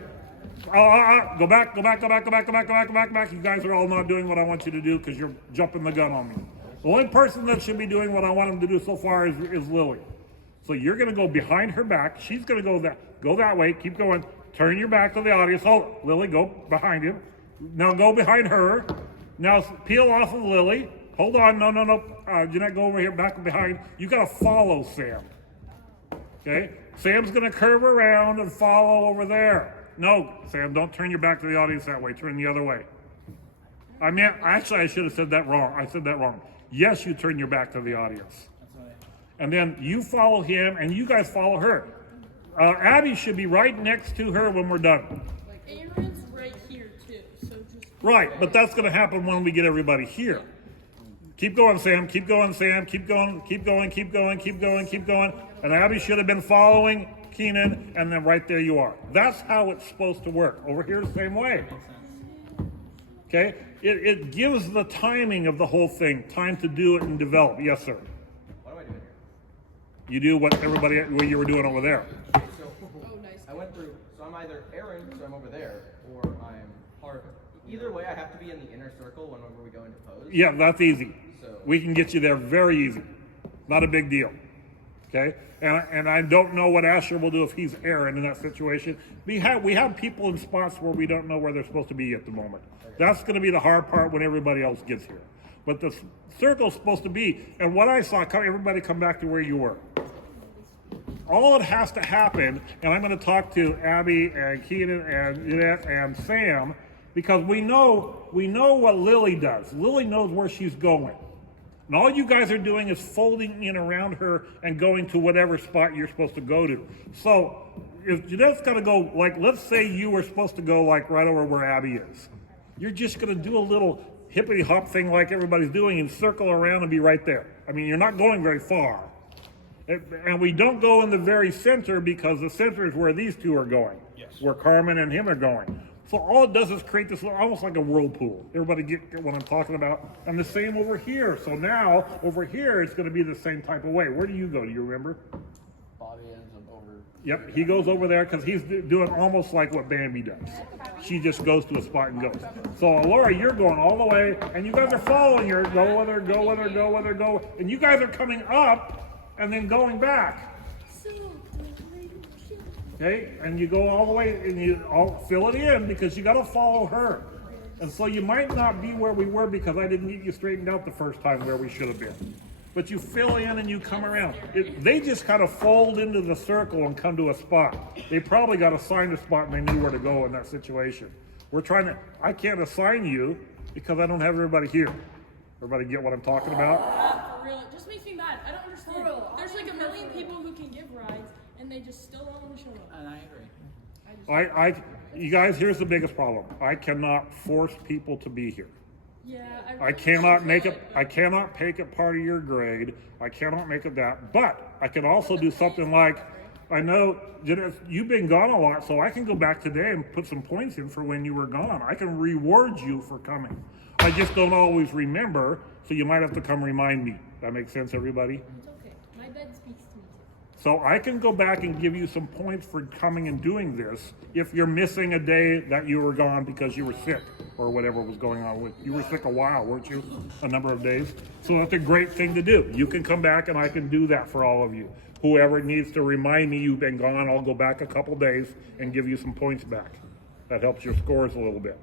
Go back, go back, go back, go back, go back, go back, go back, go back. You guys are all not doing what I want you to do because you're jumping the gun on me. The only person that should be doing what I want him to do so far is Lily. So you're going to go behind her back. She's going to go that way. Keep going. Turn your back to the audience. Hold it. Lily, go behind him. Now go behind her. Now peel off of Lily. Hold on. No. Jeanette, go over here, back behind. You got to follow Sam. Okay? Sam's going to curve around and follow over there. No, Sam, don't turn your back to the audience that way. Turn the other way. Actually, I should have said that wrong. I said that wrong. Yes, you turn your back to the audience. And then you follow him, and you guys follow her. Abby should be right next to her when we're done. Aaron's right here too, so just. Right, but that's going to happen when we get everybody here. Keep going, Sam. Keep going, Sam. Keep going, keep going, keep going, keep going, keep going. And Abby should have been following Keenan, and then right there you are. That's how it's supposed to work. Over here, the same way. Okay? It gives the timing of the whole thing, time to do it and develop. Yes, sir. What am I doing here? You do what you were doing over there. Okay, so Oh, nice. I went through, so I'm either Aaron, so I'm over there, or I'm Harvey. Either way, I have to be in the inner circle whenever we go into pose. Yeah, that's easy. So- We can get you there very easy. Not a big deal. Okay? And I don't know what Asher will do if he's Aaron in that situation. We have people in spots where we don't know where they're supposed to be at the moment. That's going to be the hard part when everybody else gets here. But the circle's supposed to be, and what I saw, everybody come back to where you were. All that has to happen, and I'm going to talk to Abby and Keenan and Jeanette and Sam, because we know what Lily does. Lily knows where she's going. And all you guys are doing is folding in around her and going to whatever spot you're supposed to go to. So if Jeanette's got to go, like, let's say you were supposed to go like right over where Abby is. You're just going to do a little hippity hop thing like everybody's doing and circle around and be right there. I mean, you're not going very far. And we don't go in the very center because the center is where these two are going. Yes. Where Carmen and him are going. So all it does is create this almost like a whirlpool. Everybody get what I'm talking about? And the same over here. So now over here it's going to be the same type of way. Where do you go? Do you remember? Bobby ends up over. Yep, he goes over there because he's doing almost like what Bambi does. She just goes to a spot and goes. So Laura, you're going all the way, and you guys are following her. Go with her, go with her, go with her, go. And you guys are coming up and then going back. Okay, and you go all the way and you all fill it in because you got to follow her. And so you might not be where we were because I didn't get you straightened out the first time where we should have been. But you fill in and you come around. They just kind of fold into the circle and come to a spot. They probably got assigned a spot and they knew where to go in that situation. I can't assign you because I don't have everybody here. Everybody get what I'm talking about? For real, it just makes me mad. I don't understand. There's like a million people who can give rides, and they just still don't want to show up. And I agree. You guys, here's the biggest problem. I cannot force people to be here. Yeah, I cannot make it part of your grade. I cannot make it that. But I can also do something like, I know you've been gone a lot, so I can go back today and put some points in for when you were gone. I can reward you for coming. I just don't always remember, so you might have to come remind me. That makes sense, everybody? It's okay. My bed speaks to me too. So I can go back and give you some points for coming and doing this if you're missing a day that you were gone because you were sick or whatever was going on with you. Were sick a while, weren't you? A number of days. So that's a great thing to do. You can come back and I can do that for all of you. Whoever needs to remind me you've been gone, I'll go back a couple days and give you some points back. That helps your scores a little bit.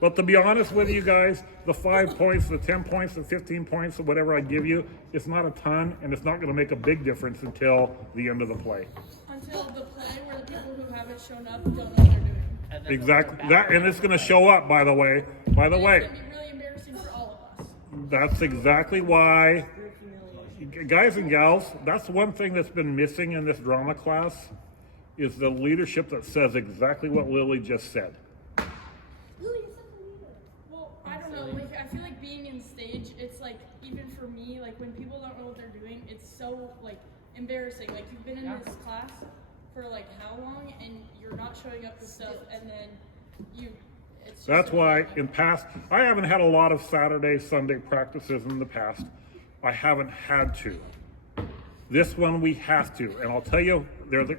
But to be honest with you guys, the 5 points, the 10 points, the 15 points, or whatever I give you, it's not a ton, and it's not going to make a big difference until the end of the play. Until the play where the people who haven't shown up don't know what they're doing. And then Exactly. That, and it's going to show up, by the way. By the It's way, gonna be really embarrassing for all of us. that's exactly why, guys and gals, that's one thing that's been missing in this drama class is the leadership that says exactly what Lily just said. Well, I don't know. Like, I feel like being in stage, it's like, even for me, like when people don't know what they're doing, it's so like embarrassing. Like you've been in this class for like how long, and you're not showing up to stuff, and then you. It's just That's so why annoying. in past, I haven't had a lot of Saturday, Sunday practices in the past. I haven't had to. This one we have to, and I'll tell you, they're the.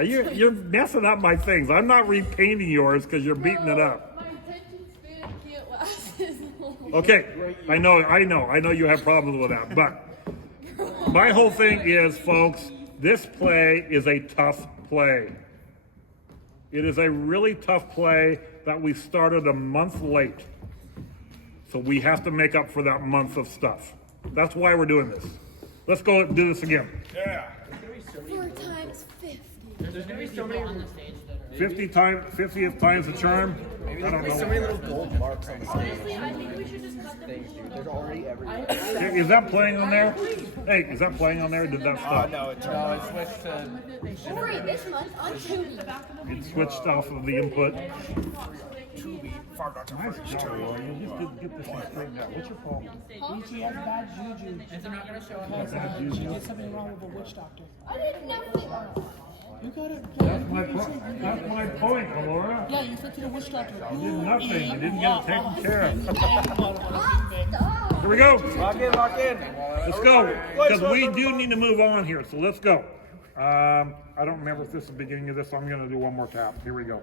You're messing up my things. I'm not repainting yours because you're beating it up. My attention span can't last as long. Okay, I know you have problems with that, but my whole thing is, folks, this play is a tough play. It is a really tough play that we started a month late. So we have to make up for that month of stuff. That's why we're doing this. Let's go do this again. Yeah. 4 times 50. There's gonna be so many on the stage that are 50th time's the charm. I don't So know. many little gold marks on the stage. Honestly, I think we should just cut them. Things, dude. There's already everywhere. Is that playing on there? Hey, is that playing on there? Did that stop? No, it switched to Free this month on Tubi. It switched off of the input. Tubi. Far not to first. Just get this thing straightened out. What's your problem? She has bad juju. if they're not gonna show up. She did something wrong with the witch doctor. I did nothing. You gotta. That's my point, Alora. Yeah, you said to the witch doctor. I did nothing. I didn't get it taken care of. Stop. Here we go. Lock in. Let's go. Because we do need to move on here. So let's go. I don't remember if this is the beginning of this. So I'm going to do one more tap. Here we go.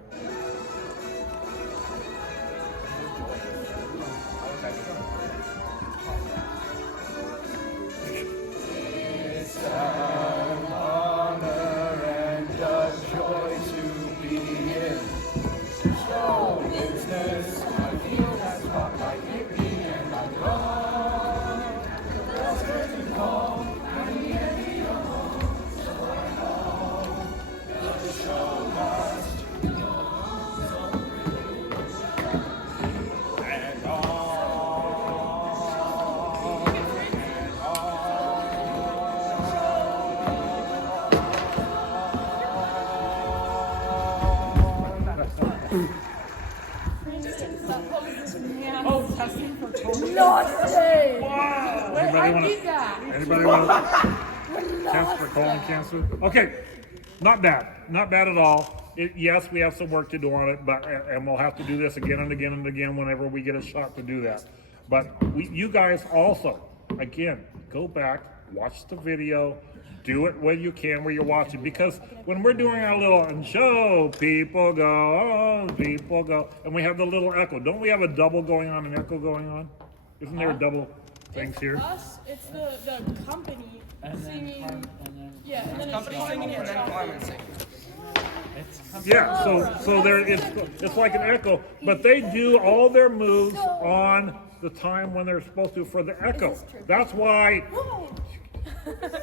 Oh, testing for total. Nothing. Anybody want to test for colon cancer? Okay, not bad. Not bad at all. Yes, we have some work to do on it, but and we'll have to do this again and again and again whenever we get a shot to do that. But you guys also, again, go back, watch the video, do it when you can where you're watching, because when we're doing our little show, people go, and we have the little echo. Don't we have a double going on, an echo going on? Isn't there a double things here? Us, it's the company singing. Yeah, and then Company singing and then Carmen singing. Yeah, so there it's like an echo, but they do all their moves on the time when they're supposed to for the echo. That's why.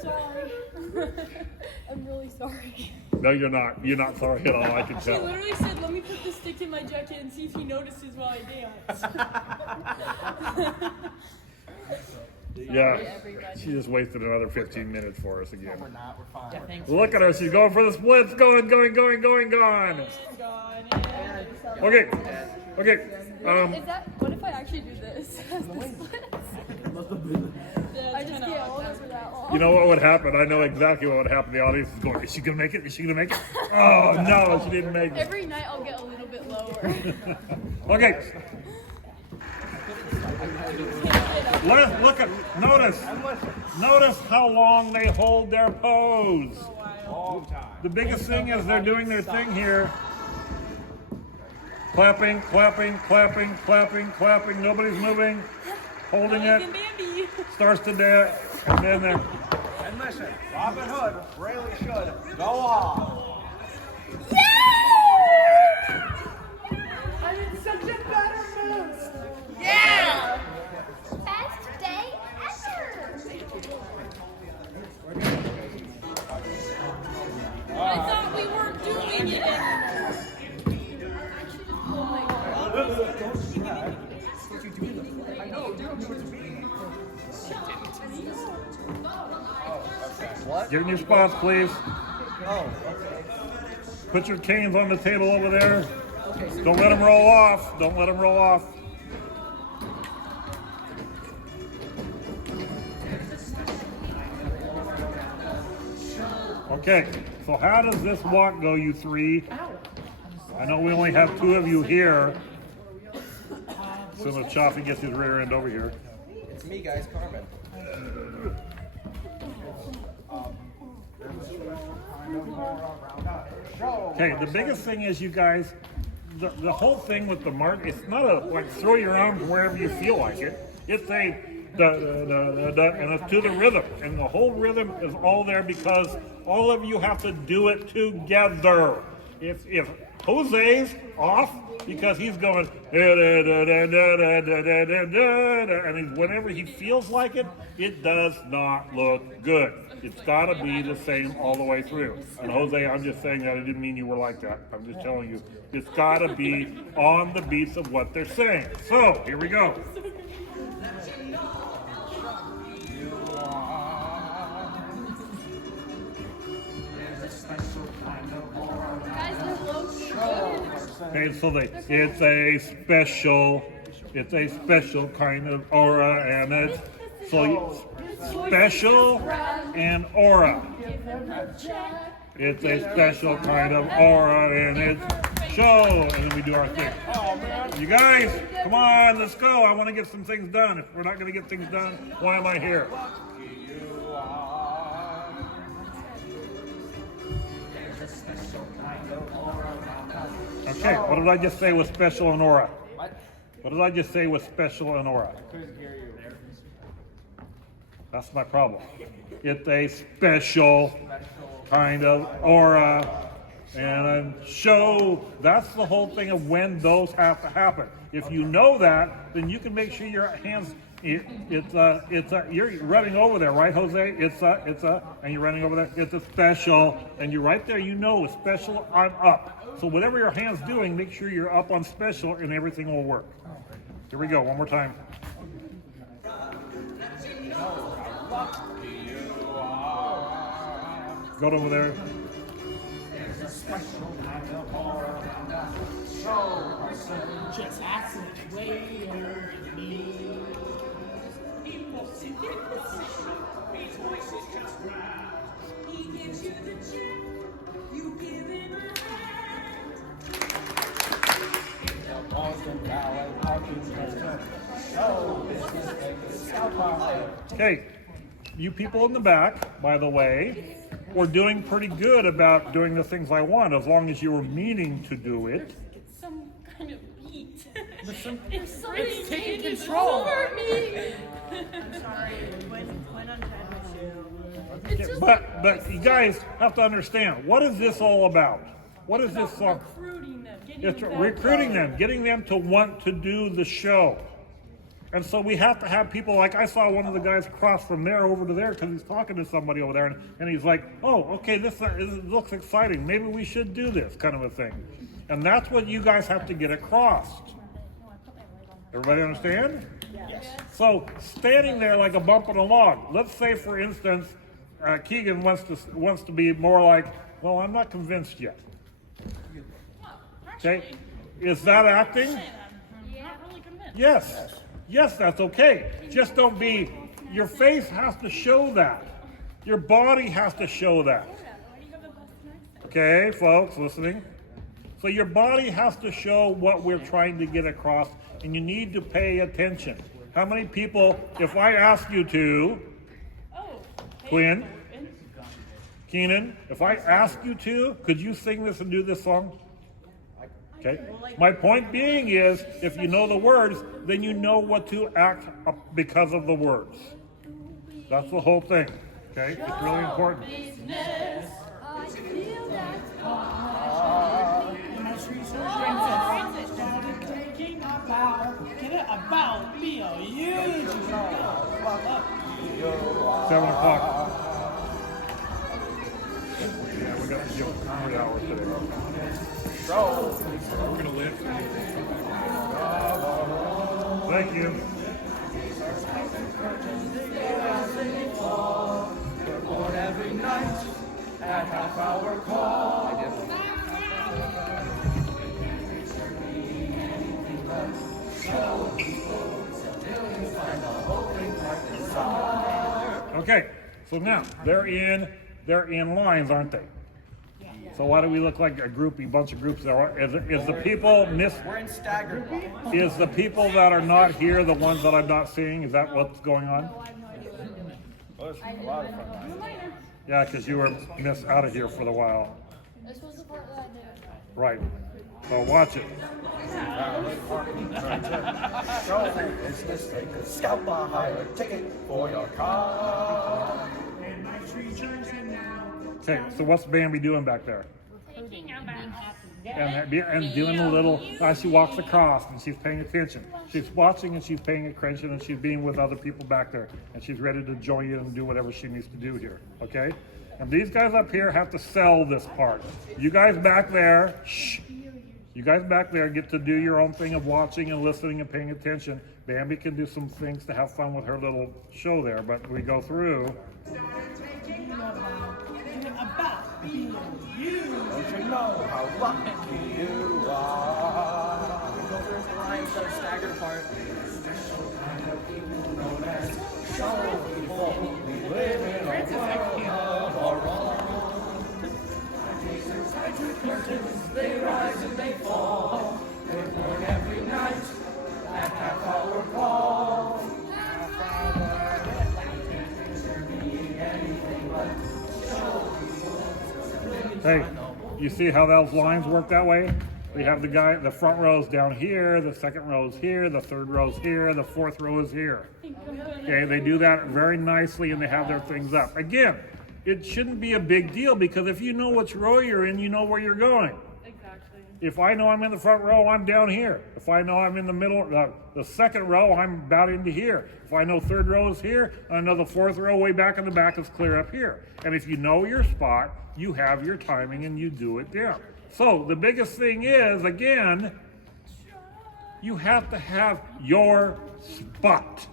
Sorry. I'm really sorry. No, you're not. You're not sorry at all. I can She tell. literally said, "Let me put the stick in my jacket and see if he notices while I dance." Yeah, she just wasted another 15 minutes for us again. We're not. We're fine. Yeah, thanks. Look at her. She's going for the splits. Going. Gone. Okay. Is that, what if I actually do this? As the splits? I just can't hold it for that long. You know what would happen? I know exactly what would happen. The audience is going, is she going to make it? Is she going to make it? Oh, no, she didn't make it. Every night I'll get a little bit lower. Okay. Look at, notice how long they hold their pose. Long time. The biggest thing is they're doing their thing here. Clapping. Nobody's moving. Holding it. Starts to dance. And then they're. And listen, Robin Hood really should go on. I'm in such a better mood. Best day ever. I thought we doing it anymore. Oh my god. What? Get in your spots, please. Oh, okay. Put your canes on the table over there. Okay, so Don't let them roll off. Don't let them roll off. Okay, so how does this walk go, you three? I know we only have 2 of you here. So the Choppy gets his rear end over here. it's me, guys, Carmen. Okay, the biggest thing is, you guys, the whole thing with the march, it's not a like throw your arms wherever you feel like it. It's a da, da, da, da, da, and it's to the rhythm. And the whole rhythm is all there because all of you have to do it together. If Jose's off because he's going da, da, da, da, da, da, da, da, da, da, and whenever he feels like it, it does not look good. It's got to be the same all the way through. And Jose, I'm just saying that. I didn't mean you were like that. I'm just telling you, it's got to be on the beats of what they're saying. So here we go. Guys, they're low-key good. Okay, so it's a special kind of aura, and it's so special and aura. It's a special kind of aura, and it's show, and then we do our thing. You guys, come on, let's go. I want to get some things done. If we're not going to get things done, why am I here? Okay, what did I just say was special and aura? What did I just say was special and aura? That's my problem. It's a special kind of aura and a show. That's the whole thing of when those have to happen. If you know that, then you can make sure your hands. You're running over there, right, Jose? And you're running over there. It's a special, and you're right there. You know, a special. I'm up. So whatever your hand's doing, make sure you're up on special, and everything will work. Here we go. One more time. Go over there. Just accident later in me. Okay, you people in the back, by the way, were doing pretty good about doing the things I want, as long as you were meaning to do it. It's some kind of beat. It's something taking taking control. over me. I'm sorry. When untied my shoe. It's just But you guys have to understand, what is this all about? What is this song? recruiting them, getting It's them back. recruiting them, getting them to want to do the show. And so we have to have people, like I saw one of the guys cross from there over to there because he's talking to somebody over there, and he's like, oh, okay, this looks exciting. Maybe we should do this kind of a thing. And that's what you guys have to get across. Everybody understand? Yes. So standing there like a bump on a log. Let's say, for instance, Keegan wants to be more like, well, I'm not convinced yet. Okay, is that acting? I'm not really convinced. Yes. Yes, that's okay. Just don't be. Your face has to show that. Your body has to show that. Why do you have a Boston accent? Okay, folks, listening. So your body has to show what we're trying to get across, and you need to pay attention. How many people, if I ask you to, Oh, hey, Quinn, Keenan, if I ask you to, could you sing this and do this song? Okay. My point being is, if you know the words, then you know what to act up because of the words. That's the whole thing. Okay, it's really important. business. I feel that's My street surgeon started taking a bow. Get it? A bow. B-O-U. 7 o'clock. Yeah, we got to give 3 hours today. We're gonna live. Thank you. Born every night at half-hour call. Okay, so now they're in lines, aren't they? So why do we look like a bunch of groups that are? Is the people We're in staggered lines. Is the people that are not here the ones that I'm not seeing? Is that what's going on? Well, it's a lot of fun. Yeah, because you were missed out of here for a while. This was the part that I did. Right. So watch it. So, business, take a scalp a hire ticket for your car. Okay, so what's Bambi doing back there? Taking a bath. And doing a little, as she walks across and she's paying attention. She's watching and she's paying attention and she's being with other people back there. And she's ready to join in and do whatever she needs to do here, okay? And these guys up here have to sell this part. You guys back there, shh. You guys back there get to do your own thing of watching and listening and paying attention. Bambi can do some things to have fun with her little show there, but we go through. About you. Don't you know how lucky you are? We go through the lines that are staggered apart. Show people we live in a world of our own. Curtains, they rise and they fall. They're born every night at half-hour call. Hey, you see how those lines work that way? We have the front row's down here, the second row's here, the third row's here, the fourth row is here. Okay, they do that very nicely and they have their things up. Again, it shouldn't be a big deal because if you know which row you're in, you know where you're going. Exactly. If I know I'm in the front row, I'm down here. If I know I'm in the middle, the second row, I'm about into here. If I know third row is here, I know the fourth row way back in the back is clear up here. And if you know your spot, you have your timing and you do it down. So the biggest thing is, again, you have to have your spot.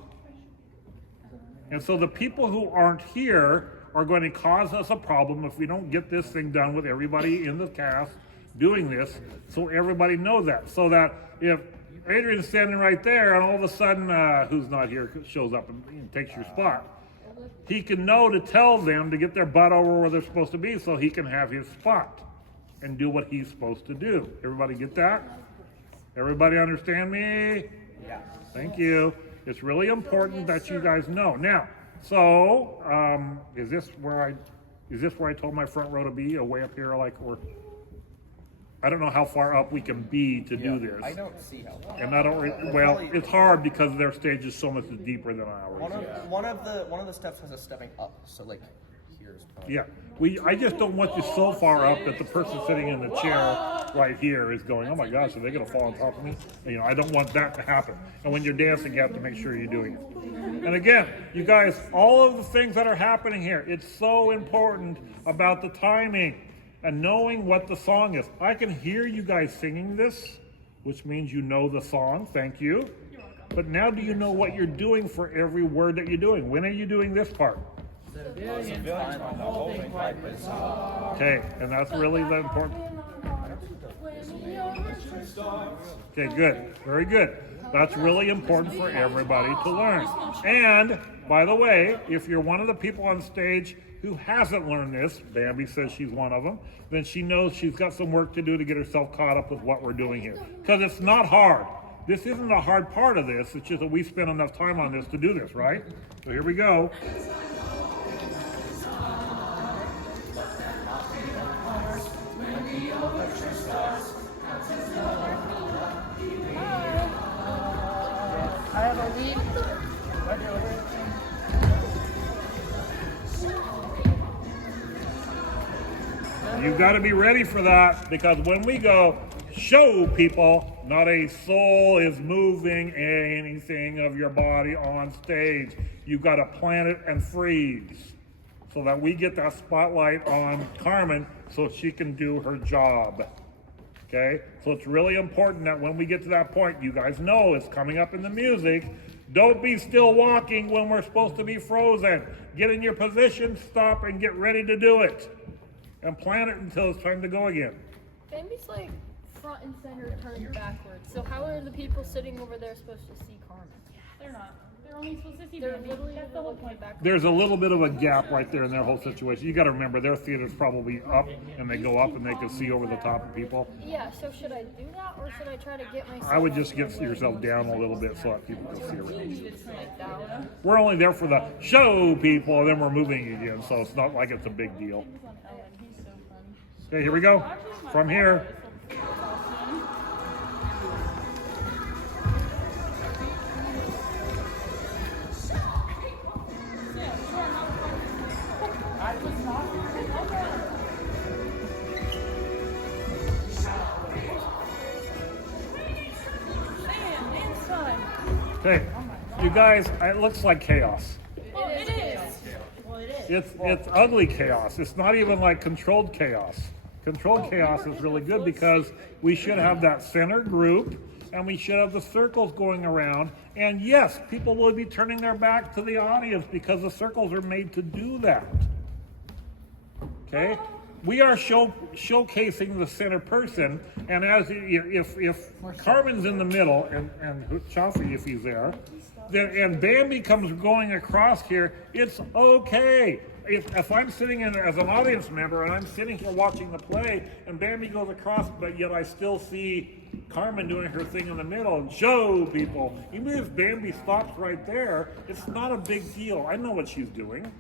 And so the people who aren't here are going to cause us a problem if we don't get this thing done with everybody in the cast doing this, so everybody knows that. So that if Adrian's standing right there and all of a sudden who's not here shows up and takes your spot, he can know to tell them to get their butt over where they're supposed to be so he can have his spot and do what he's supposed to do. Everybody get that? Everybody understand me? Yeah. Thank you. It's really important that you guys know. Now, so is this where I told my front row to be, or way up here, like, or I don't know how far up we can be to do this. I don't see how far. And I don't. Well, it's hard because their stage is so much deeper than ours. One of the steps has a stepping up, so like here's probably. Yeah, I just don't want you so far up that the person sitting in the chair right here is going, oh my gosh, are they going to fall on top of me? You know, I don't want that to happen. And when you're dancing, you have to make sure you're doing it. And again, you guys, all of the things that are happening here, it's so important about the timing and knowing what the song is. I can hear you guys singing this, which means you know the song. Thank you. But now do you know what you're doing for every word that you're doing? When are you doing this part? Okay, and that's really the important. Okay, good. Very good. That's really important for everybody to learn. And, by the way, if you're one of the people on stage who hasn't learned this, Bambi says she's one of them, then she knows she's got some work to do to get herself caught up with what we're doing here. Because it's not hard. This isn't a hard part of this, it's just that we spend enough time on this to do this, right? So here we go. I have a week. You've got to be ready for that, because when we go, show people, not a soul is moving anything of your body on stage. You've got to plant it and freeze. so that we get that spotlight on Carmen so she can do her job. Okay? So it's really important that when we get to that point, you guys know it's coming up in the music. Don't be still walking when we're supposed to be frozen. Get in your position, stop, and get ready to do it. And plan it until it's time to go again. Bambi's like front and center turned backwards. So how are the people sitting over there supposed to see Carmen? They're not. They're only supposed to see They're Bambi. literally That's the whole point. backwards. There's a little bit of a gap right there in their whole situation. You got to remember, their theater's probably up, and they go up and they can see over the top of people. Yeah, so should I do that or should I try to get myself I would just get yourself down a little bit so that people can see everything. like that? We're only there for the show, people, and then we're moving again, so it's not like it's a big deal. Okay, here we go. From here. Okay, you guys, it looks like chaos. It is. It's ugly chaos. It's not even like controlled chaos. Controlled chaos is really good because we should have that center group and we should have the circles going around. And yes, people will be turning their back to the audience because the circles are made to do that. Okay? We are showcasing the center person, and as if Carmen's in the middle and Chaffee if he's there, then and Bambi comes going across here, it's okay. If I'm sitting in as an audience member and I'm sitting here watching the play and Bambi goes across, but yet I still see Carmen doing her thing in the middle and show people. Even if Bambi stops right there, it's not a big deal. I know what she's doing.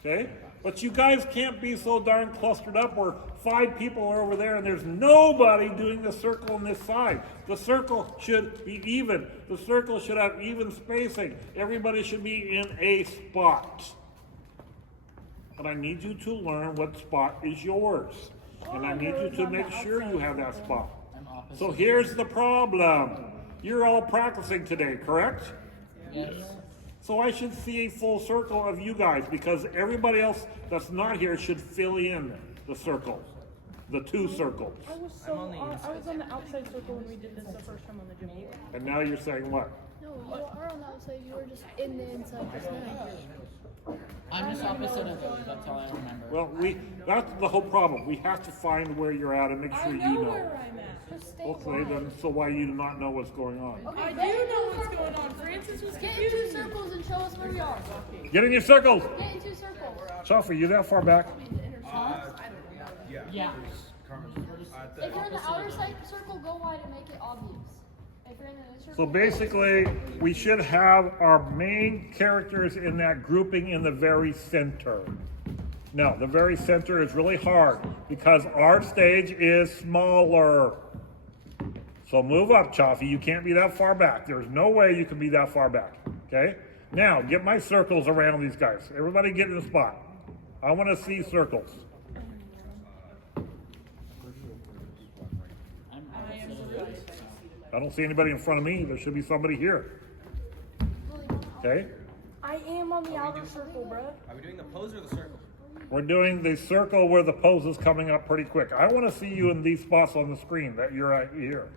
Okay? But you guys can't be so darn clustered up where 5 people are over there and there's nobody doing the circle on this side. The circle should be even. The circle should have even spacing. Everybody should be in a spot. But I need you to learn what spot is yours. And I need you to make sure you have that spot. So here's the problem. You're all practicing today, correct? Yes. So I should see a full circle of you guys because everybody else that's not here should fill in the circle, the 2 circles. I was on the outside circle when we did this the first time on the gym floor. And now you're saying what? No, you are on the outside. You were just in the inside just now. I'm just opposite of you, that's all I remember. Well, that's the whole problem. We have to find where you're at and make sure you know. Where I'm at. Just stay Okay, then so why do you not know what's going on? I do know what's going on. Francis was Get in 2 circles and show us where we are. Get in your circles! Get in 2 circles. Chaffee, you that far back? Yeah. If you're in the outer side circle, go wide and make it obvious. If you're in the inner circle, So basically, we should have our main characters in that grouping in the very center. Now, the very center is really hard because our stage is smaller. So move up, Chaffee. You can't be that far back. There's no way you can be that far back. Okay? Now, get my circles around these guys. Everybody get in a spot. I want to see circles. I don't see anybody in front of me. There should be somebody here. Okay? I am on the outer circle, bro. Are we doing the pose or the circle? We're doing the circle where the pose is coming up pretty quick. I want to see you in these spots on the screen that you're at here.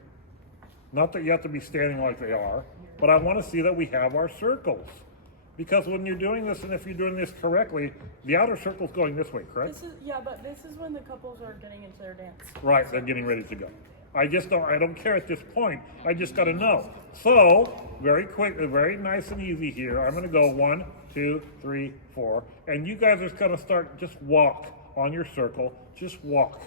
Not that you have to be standing like they are, but I want to see that we have our circles. Because when you're doing this, and if you're doing this correctly, the outer circle's going this way, correct? But this is when the couples are getting into their dance. Right, they're getting ready to go. I don't care at this point. I just got to know. So, very quick, very nice and easy here. I'm going to go 1, 2, 3, 4. And you guys are going to start, just walk on your circle. Just walk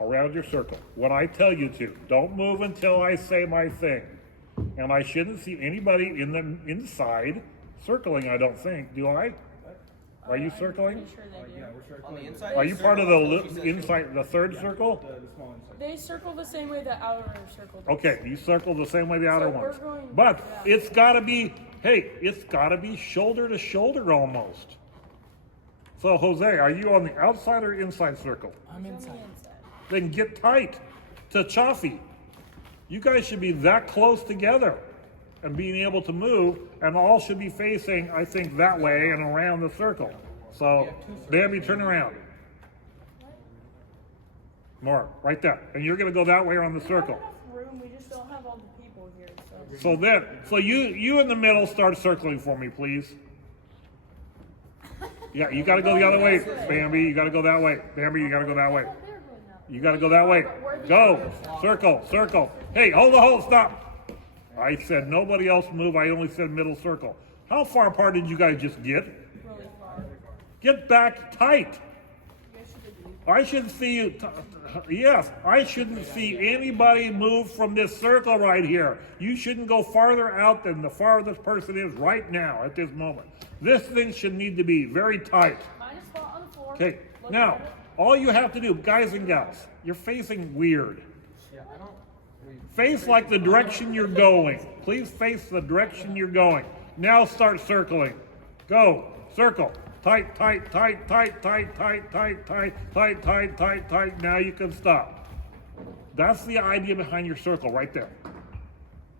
around your circle. When I tell you to. Don't move until I say my thing. And I shouldn't see anybody in the inside circling, I don't think. Do I? Are you circling? On the inside? Are you part of the inside, the third circle? They circle the same way the outer circle does. Okay, you circle the same way the outer So we're ones. going- But yeah. it's gotta be, hey, it's gotta be shoulder to shoulder almost. So Jose, are you on the outside or inside circle? I'm inside. Then get tight to Chaffee. You guys should be that close together. and being able to move, and all should be facing, I think, that way and around the circle. So, Bambi, turn around. More, right there. And you're gonna go that way around the circle. We have enough room, we just don't have all the people here, so. So you in the middle start circling for me, please. Yeah, you gotta go the other way, Bambi. You gotta go that way. Bambi, you gotta go that way. You gotta go that way. Go. Circle, circle. Hey, hold, stop. I said nobody else move. I only said middle circle. How far apart did you guys just get? Really far. Get back tight. I shouldn't see you. Yes, I shouldn't see anybody move from this circle right here. You shouldn't go farther out than the farthest person is right now at this moment. This thing should need to be very tight. Mine is spot on the floor. Okay, Look now, at it. all you have to do, guys and gals, you're facing weird. Yeah, I don't. Face like the direction you're going. Please face the direction you're going. Now start circling. Go, circle. Tight, tight, tight, tight, tight, tight, tight, tight, tight, tight, tight, tight. Now you can stop. That's the idea behind your circle right there.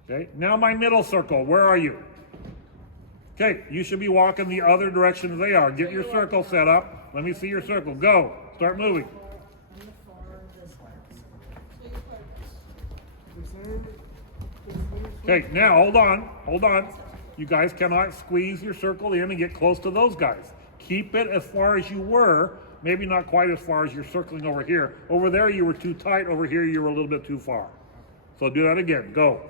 Okay, now my middle circle, where are you? Okay, you should be walking the other direction they are. Get your circle set up. Let me see your circle. Go. Start moving. Okay, now hold on. You guys cannot squeeze your circle in and get close to those guys. Keep it as far as you were, maybe not quite as far as you're circling over here. Over there you were too tight, over here you were a little bit too far. So do that again, go.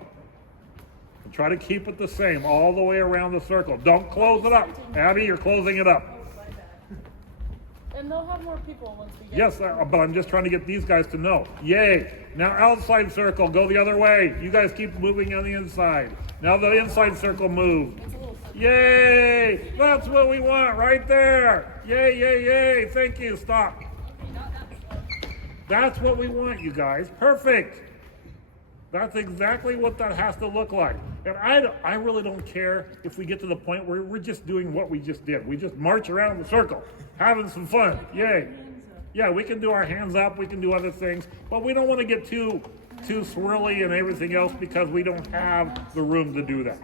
And try to keep it the same all the way around the circle. Don't close it up. Abby, you're closing it up. And they'll have more people once we get. Yes, but I'm just trying to get these guys to know. Yay. Now outside circle, go the other way. You guys keep moving on the inside. Now the inside circle move. Yay! That's what we want right there. Yay, yay, yay. Thank you. Stop. That's what we want, you guys. Perfect. That's exactly what that has to look like. And I really don't care if we get to the point where we're just doing what we just did. We just march around the circle, having some fun. Yay. Yeah, we can do our hands up, we can do other things, but we don't want to get too swirly and everything else because we don't have the room to do that.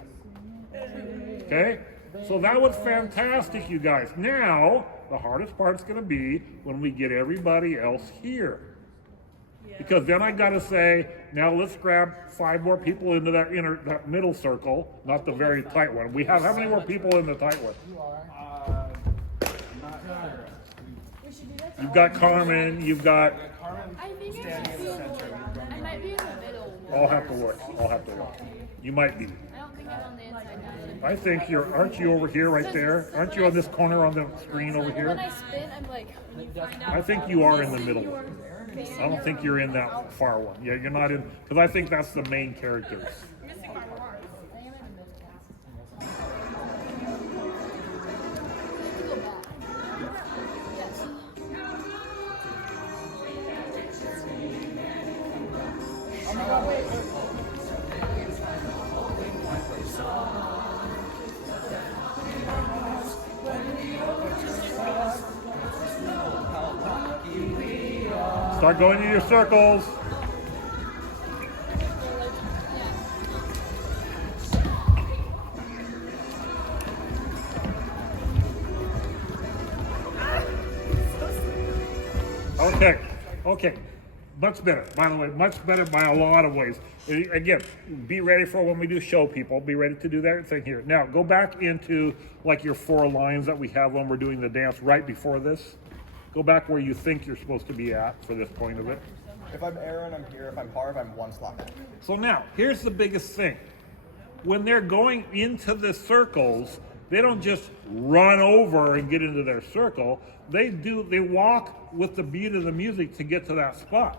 Okay? So that was fantastic, you guys. Now, the hardest part's going to be when we get everybody else here. Because then I got to say, now let's grab 5 more people into that middle circle, not the very tight one. We have how many more people in the tight one? You've got Carmen, you've got. I think I might be in the middle. I'll have to look. You might be. I don't think I'm on the inside now. I think aren't you over here right there? Aren't you on this corner on the screen over When here? I spin, I'm like, I think you are in the middle. I don't think you're in that far one. Yeah, you're not in, because I think that's the main characters. Start going in your circles. Okay. Much better, by the way, much better by a lot of ways. Again, be ready for when we do show people, be ready to do that thing here. Now, go back into like your 4 lines that we have when we're doing the dance right before this. Go back where you think you're supposed to be at for this point of it. If I'm Aaron, I'm here. If I'm Harv, I'm 1 slot back. So now, here's the biggest thing. When they're going into the circles, they don't just run over and get into their circle. They walk with the beat of the music to get to that spot.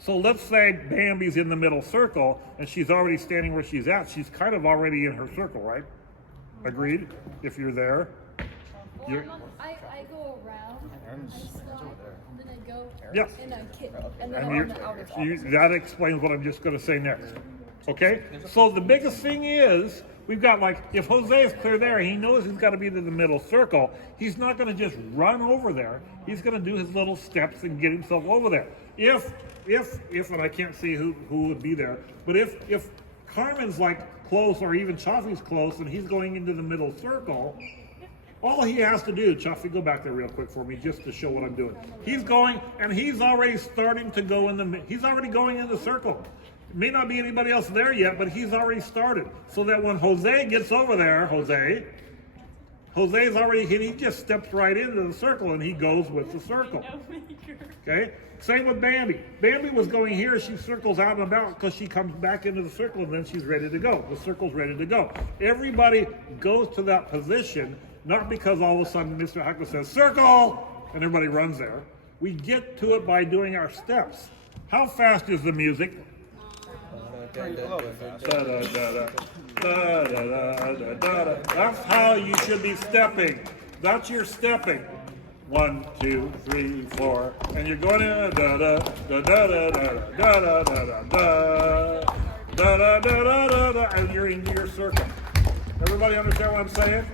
So let's say Bambi's in the middle circle and she's already standing where she's at. She's kind of already in her circle, right? Agreed? If you're there. I go around, I slide, then I go, Yes. and I kick, and then And I'm on the outer side. that explains what I'm just going to say next. Okay? So the biggest thing is, we've got like, if Jose is clear there, he knows he's got to be in the middle circle. He's not going to just run over there. He's going to do his little steps and get himself over there. If, and I can't see who would be there, but if Carmen's like close, or even Chaffee's close, and he's going into the middle circle, all he has to do, Chaffee, go back there real quick for me, just to show what I'm doing. He's going, and he's already starting to go he's already going in the circle. May not be anybody else there yet, but he's already started. So that when Jose gets over there, Jose's already hit, he just steps right into the circle and he goes with the circle. Okay? Same with Bambi. Bambi was going here, she circles out and about because she comes back into the circle and then she's ready to go. The circle's ready to go. Everybody goes to that position, not because all of a sudden Mr. Hackler says, circle, and everybody runs there. We get to it by doing our steps. How fast is the music? That's how you should be stepping. That's your stepping. 1, 2, 3, 4, and you're going in da da da da da da da da da da da da da, and you're in your circle. Everybody understand what I'm saying?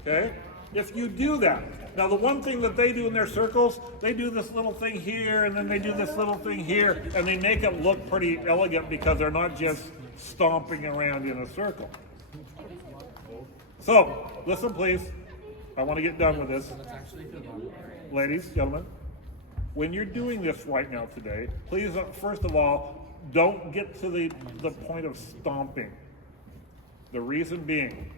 Okay? If you do that. Now the one thing that they do in their circles, they do this little thing here, and then they do this little thing here, and they make it look pretty elegant because they're not just stomping around in a circle. So, listen please. I want to get done with this. Ladies, gentlemen, when you're doing this right now today, please, first of all, don't get to the point of stomping. The reason being,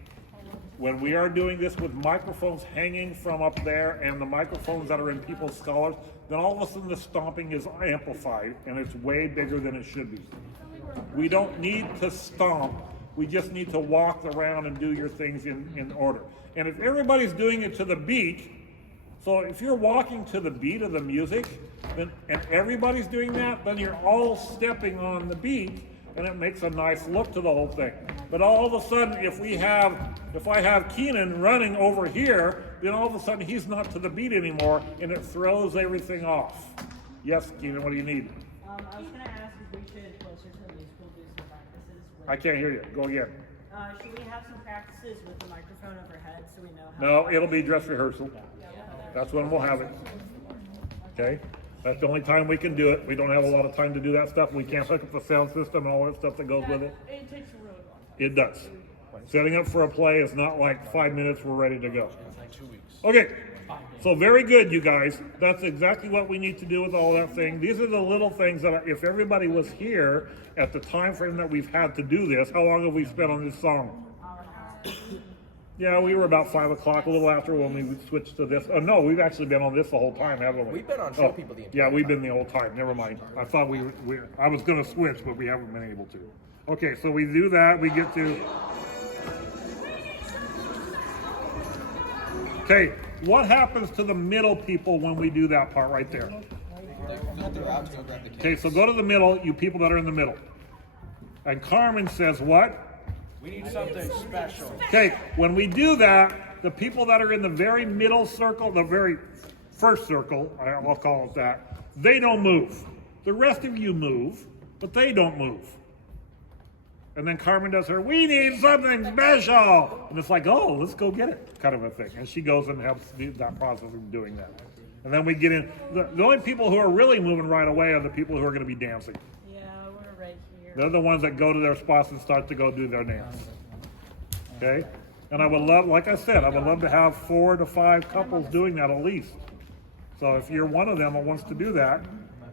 when we are doing this with microphones hanging from up there and the microphones that are in people's collars, then all of a sudden the stomping is amplified and it's way bigger than it should be. We don't need to stomp. We just need to walk around and do your things in order. And if everybody's doing it to the beat, so if you're walking to the beat of the music, then and everybody's doing that, then you're all stepping on the beat, and it makes a nice look to the whole thing. But all of a sudden, if I have Keenan running over here, then all of a sudden he's not to the beat anymore, and it throws everything off. Yes, Keenan, what do you need? I was going to ask if we should, closer to the musical, do some practices with... I can't hear you. Go again. Should we have some practices with the microphone overhead so we know how... No, it'll be dress rehearsal. That's when we'll have it. Okay? That's the only time we can do it. We don't have a lot of time to do that stuff. We can't hook up the sound system and all that stuff that goes with it. It takes a really long time. It does. Setting up for a play is not like 5 minutes, we're ready to go. Okay, so very good, you guys. That's exactly what we need to do with all that thing. These are the little things that if everybody was here at the time frame that we've had to do this, how long have we spent on this song? Yeah, we were about 5 o'clock, a little after when we switched to this. Oh no, we've actually been on this the whole time, haven't we? We've been on Show People the entire Yeah, we've been the whole time. Never mind. I thought I was going to switch, but we haven't been able to. Okay, so we do that. We get to. Okay, what happens to the middle people when we do that part right there? Okay, so go to the middle, you people that are in the middle. And Carmen says what? We need something special. Okay, when we do that, the people that are in the very middle circle, the very first circle, I'll call it that, they don't move. The rest of you move, but they don't move. And then Carmen does her, we need something special. And it's like, oh, let's go get it, kind of a thing. And she goes and helps that process of doing that. And then we get in. The only people who are really moving right away are the people who are going to be dancing. Yeah, we're right here. They're the ones that go to their spots and start to go do their dance. Okay? And I would love, like I said, I would love to have 4 to 5 couples doing that at least. So if you're one of them that wants to do that,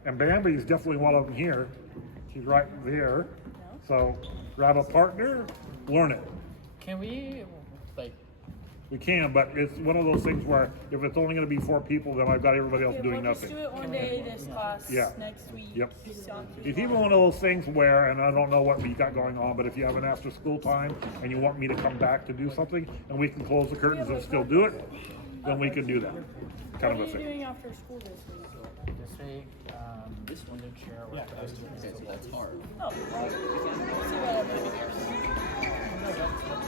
and Bambi is definitely one of them here. She's right there. So grab a partner, learn it. Can we, like... We can, but it's one of those things where if it's only going to be 4 people, then I've got everybody else doing we'll nothing. Just do it one day this class, next week. Yep. Some It's even one of those things where, and I don't know what we got going on, but if you have an after school time and you want me to come back to do something and we can close the curtains and still do it, then we can do that. Kind What of are a you thing. doing after school this week? This week, this one to chair with the rest of the Okay, so that's hard. Oh, well, we'll see what happens.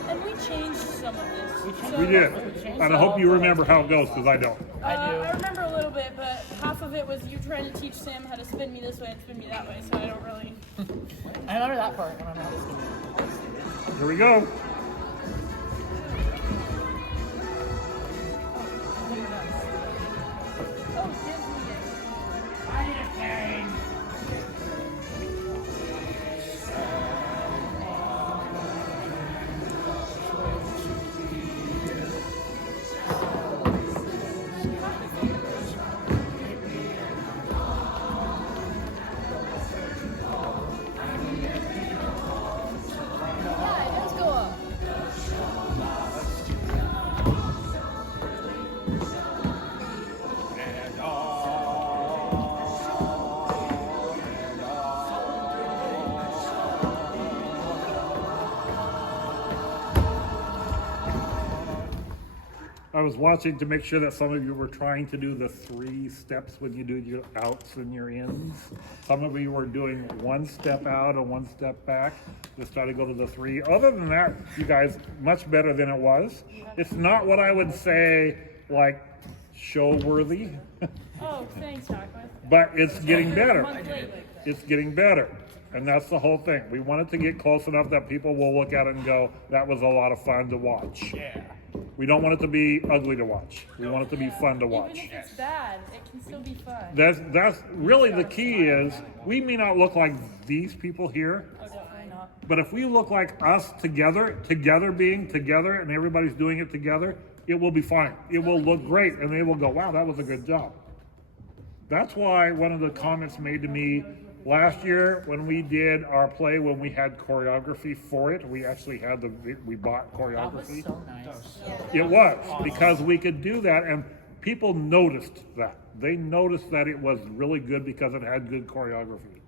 And we changed some of this. So, We did. And I hope you remember how it goes, because I don't. I remember a little bit, but half of it was you trying to teach Sam how to spin me this way and spin me that way, so I don't really... I remember that part when I'm not listening. Here we go. Oh, Disney. was watching to make sure that some of you were trying to do the 3 steps when you do your outs and your ins. Some of you were doing 1 step out and 1 step back. Just try to go to the 3. Other than that, you guys, much better than it was. It's not what I would say like show worthy, Oh, thanks, Taco. but it's getting better. Month late. It's getting better. And that's the whole thing. We want it to get close enough that people will look at it and go, that was a lot of fun to watch. Yeah. We don't want it to be ugly to watch. We want it to be fun to watch. Even if it's bad, it can still be fun. That's really the key is we may not look like these people here, Oh, definitely not. but if we look like us together being together and everybody's doing it together, it will be fine. It will look great and they will go, wow, that was a good job. That's why one of the comments made to me last year when we did our play, when we had choreography for it, we actually had we bought choreography. So nice. It was, because we could do that and people noticed that. They noticed that it was really good because it had good choreography.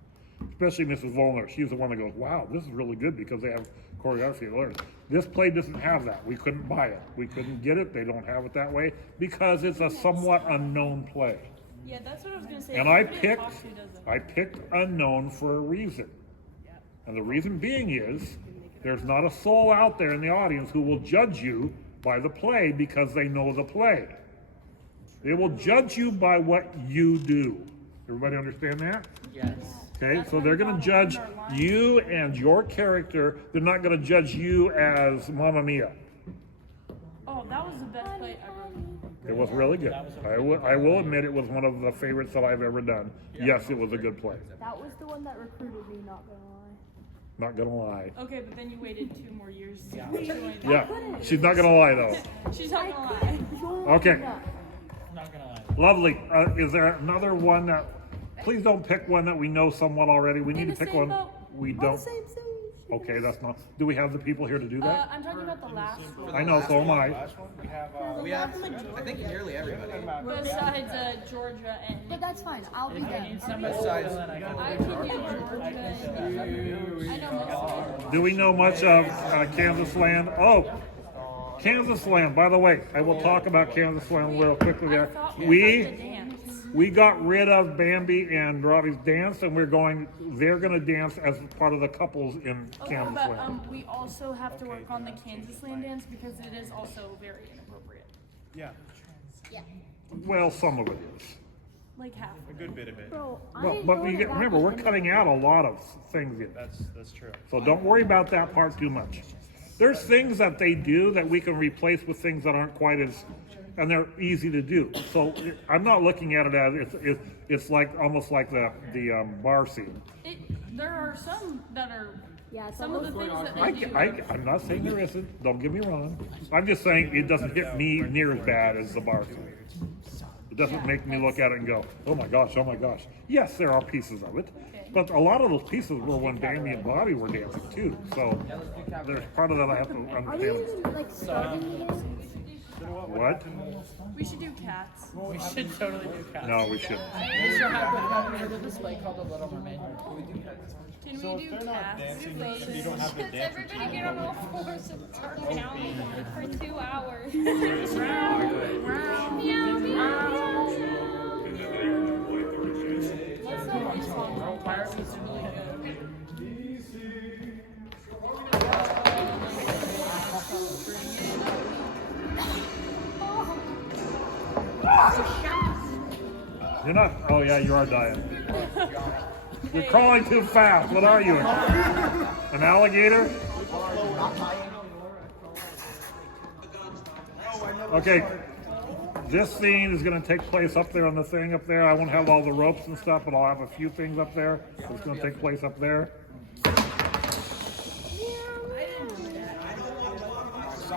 Especially Mrs. Volner. She's the one that goes, wow, this is really good because they have choreography to learn. This play doesn't have that. We couldn't buy it. We couldn't get it. They don't have it that way because it's a somewhat unknown play. Yeah, that's what I was gonna say. And Everybody I talk to doesn't. I picked unknown for a reason. And the reason being is there's not a soul out there in the audience who will judge you by the play because they know the play. They will judge you by what you do. Everybody understand that? Yes. Okay, so they're going to judge you and your character. They're not going to judge you as Mamma Mia. Oh, that was the best play ever. It was really good. I will admit it was one of the favorites that I've ever done. Yes, it was a good play. That was the one that recruited me, not gonna lie. Not going to lie. Okay, but then you waited 2 more years to join. Yeah, she's not going to lie though. She's not gonna lie. Okay, Not gonna lie. lovely. Is there another one that, please don't pick one that we know somewhat already. We need to pick one we don't. Okay, that's not, do we have the people here to do that? I'm talking about the last one. I know, so am I. Last one, we have, We have, I think, nearly everybody. Besides Georgia and But that's fine. I'll be there. Somebody Besides- that I I can do Georgia and I know most of Do we know much of Kansas Land? Oh, Kansas Land, by the way, I will talk about Kansas Land real quickly I there. thought we had to dance. We got rid of Bambi and Robbie's dance, and they're gonna dance as part of the couples in Okay, Kansas but Land. we also have to work on the Kansas Land dance because it is also very inappropriate. yeah, Well, some of it is. Like half. a good bit of it. Bro, But we remember, we're cutting out a lot of things in. That's true. So don't worry about that part too much. There's things that they do that we can replace with things that aren't quite as, and they're easy to do. So I'm not looking at it as it's like almost like the bar scene. There are some that are. Yeah, Some of the things that they do. I'm not saying there isn't. Don't get me wrong. I'm just saying it doesn't hit me near as bad as the bar scene. It doesn't make me look at it and go, oh my gosh, oh my gosh. Yes, there are pieces of it, but a lot of those pieces were when Bambi and Bobby were dancing too. So there's part of that I have to Are we understand. even like starting it? What? We should do cats. We should totally do cats. No, we shouldn't. We should have a display called the Little Mermaid. Can So we if do they're not cats? dancing, you don't have to dance. Everybody get on all fours and start counting for 2 hours. What's the one song? Pirates is really good. You're not. Oh yeah, you are dying. You're crawling too fast. What are you? An alligator? Okay. This scene is going to take place up there on the thing up there. I won't have all the ropes and stuff, but I'll have a few things up there. It's going to take place up there.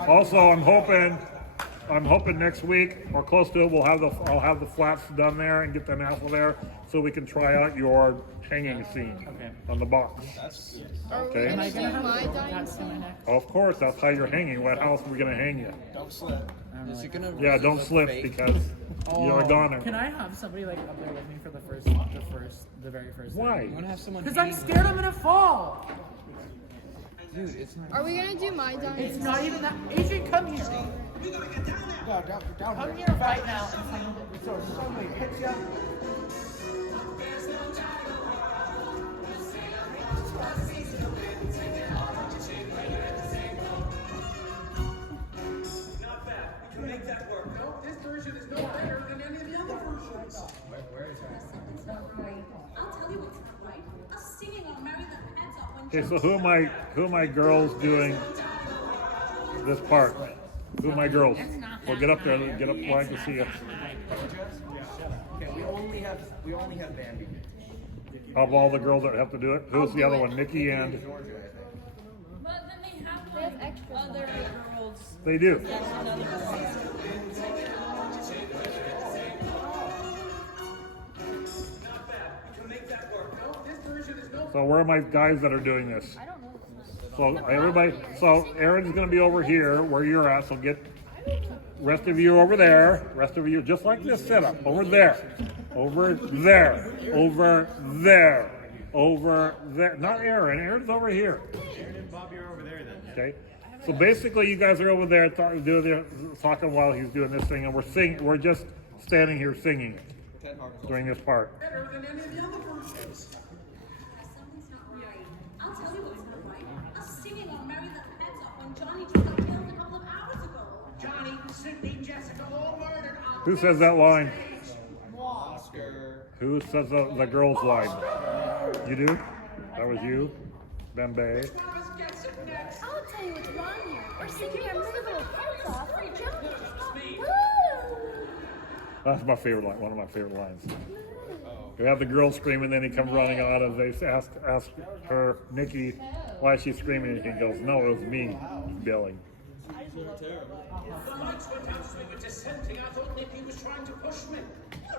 Also, I'm hoping next week or close to it, I'll have the flats done there and get the nassle there, so we can try out your hanging scene on the box. Okay. Am I gonna have my the dying cats to my neck? Of course, that's how you're hanging. What else are we gonna hang you? Don't slip. Is it gonna Yeah, don't look slip fake? because you're a goner. Can I have somebody like up there with me for the very first? Why? You wanna have someone? Because I'm scared I'm gonna fall. Dude, it's not. Are we gonna do my dying? It's not even that. Adrian, come here. Down here. Here right now. So suddenly it hits you. Not bad. We can make that work. No, this version is no better than any of the other versions. Where is that? Something's not right. I'll tell you what's not right. Us singing on Marry the Heads Off when Okay, so who are my girls doing this part? Who are my girls? Well, get up there, get up where I can see you. Okay, we only have Bambi. Of all the girls that have to do it, who's the other one? Nikki and Georgia, I think. But then they have They have like extras on other there. girls. they do. That's another girl. Not bad. We can make that work. No, this version is no So where are my guys that are doing this? I don't know. So everybody, so Aaron's gonna be over here where you're at, so get rest of you over there, rest of you just like this setup, over there, over there, over there, over there. Not Aaron, Aaron's over here. Aaron and Bobby are over there then. Okay, so basically you guys are over there talking while he's doing this thing, and we're just standing here singing it during this part. better than any of the other versions. something's not right. I'll tell you what's not right. Us singing on Marry the Heads Off when Johnny just got killed a couple of hours ago. Johnny, Sydney, Jessica, all murdered on Who says that line? Oscar. Who says the girls' line? You do? That was you, Bembe. I'll tell you what's wrong here. We're singing our little heads off for Johnny. Woo! That's my favorite line. One of my favorite lines. We have the girl screaming, then he comes running out and they ask her, Nikki, why is she screaming? And he goes, no, it was me, Billy. The lights went out as we were descending. I thought Nikki was trying to push me.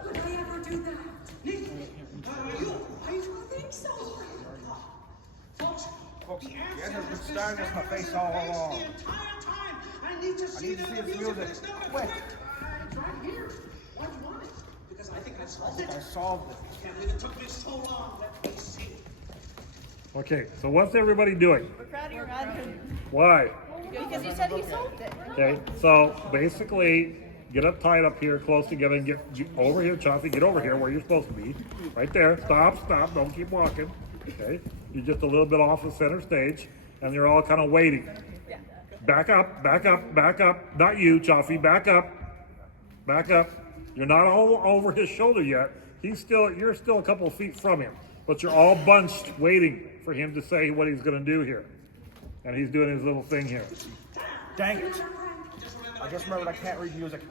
Would I ever do that? Nikki, are you alright? I think so. Folks, Folks, the you answer guys have been has been staring at my face staring all at my along. face the entire time. I need to see this the music. music. It's not Quick. It's right here. Why do you want it? Because I think I solved it. I solved it. I can't believe it took me so long. Let me see. Okay, so what's everybody doing? We're proud of your admin. Why? Because you said he solved it. Okay, so basically, get up tight up here, close together, and get over here, Chauncey. Get over here where you're supposed to be. Right there. Stop. Don't keep walking. Okay, you're just a little bit off the center stage, and you're all kind of waiting. Back up. Not you, Chauncey. Back up. You're not all over his shoulder yet. You're still a couple of feet from him, but you're all bunched, waiting for him to say what he's going to do here, and he's doing his little thing here. Dang it. I just remembered I can't read music.